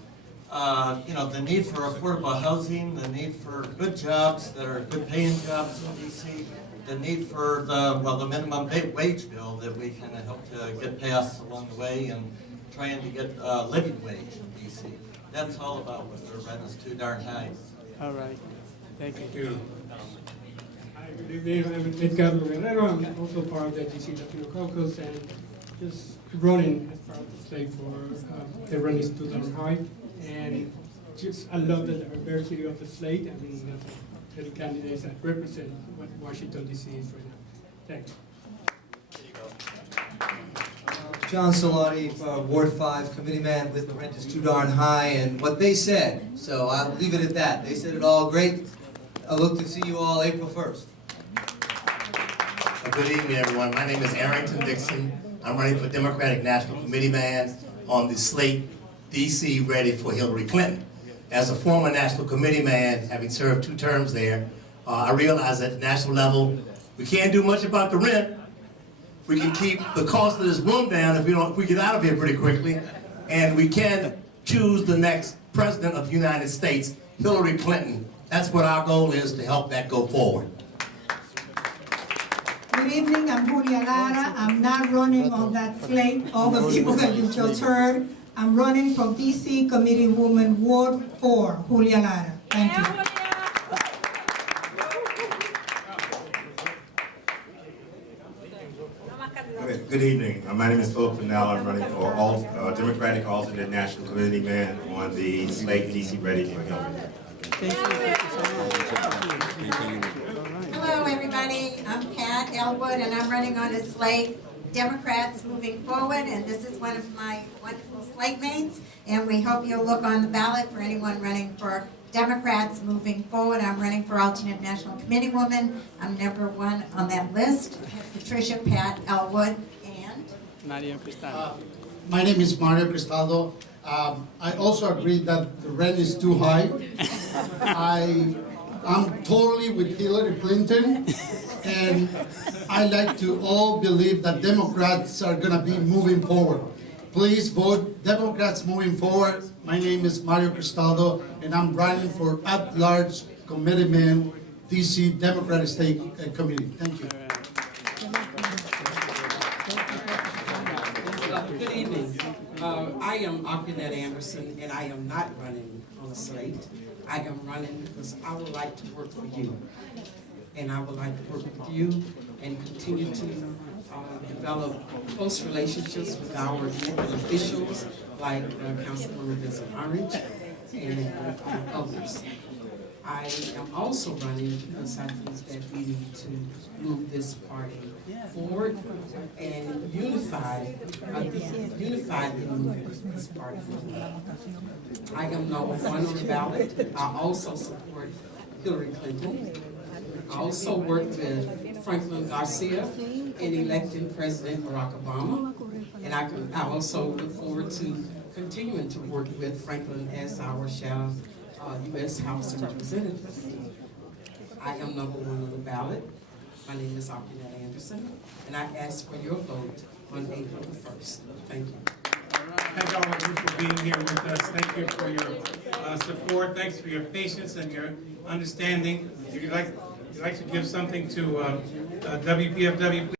the need for affordable housing, the need for good jobs that are good-paying jobs in D.C., the need for the minimum wage bill that we kind of help to get passed along the way, and trying to get living wage in D.C. That's all about what the rent is too darn high. All right. Thank you. Hi, good evening. I'm Edgar Guerrero. I'm also part of the DC Latino Caucus and just running as part of the slate for the Rent is Too Darn High. And just I love the diversity of the slate. I mean, there's 30 candidates that represent what Washington DC is right now. Thanks. John Solani, Ward 5 committeeman with the Rent is Too Darn High, and what they said, so I'll leave it at that. They said it all great. I look to see you all April 1st. Good evening, everyone. My name is Arrington Dixon. I'm running for Democratic National Committeeman on the slate D.C. ready for Hillary Clinton. As a former National Committeeman, having served 2 terms there, I realize at the national level, we can't do much about the rent. We can keep the cost of this room down if we get out of here pretty quickly, and we can choose the next president of the United States, Hillary Clinton. That's what our goal is, to help that go forward. Good evening, I'm Julia Lara. I'm not running on that slate, all the people that you just heard. I'm running from DC Committeewoman Ward 4, Julia Lara. Thank you. Good evening. My name is Philip Fennell. I'm running for Democratic Alternate National Committeeman on the slate DC Ready for Hillary. Hello, everybody. I'm Pat Elwood, and I'm running on a slate, Democrats Moving Forward, and this is one of my wonderful slate mates, and we hope you'll look on the ballot for anyone running for Democrats Moving Forward. I'm running for Alternate National Committeewoman. I'm number 1 on that list. Patricia Pat Elwood, and Mario Cristaldo. My name is Mario Cristaldo. I also agree that the rent is too high. I'm totally with Hillary Clinton, and I like to all believe that Democrats are going to be moving forward. Please vote Democrats moving forward. My name is Mario Cristaldo, and I'm running for at-large committeeman, DC Democratic State Committee. Thank you. Good evening. I am Aquilette Anderson, and I am not running on a slate. I am running because I would like to work for you. And I would like to work with you and continue to develop close relationships with our elected officials, like Councilwoman Vincent Orange and others. I am also running because I think that we need to move this party forward and unify the movement of this party forward. I am number 1 on the ballot. I also support Hillary Clinton. I also worked with Franklin Garcia in electing President Barack Obama. And I also look forward to continuing to work with Franklin as our shadow U.S. House of Representatives. I am number 1 on the ballot. My name is Aquilette Anderson, and I ask for your vote on April the 1st. Thank you. Thank all of you for being here with us. Thank you for your support. Thanks for your patience and your understanding. If you'd like to give something to WPFW,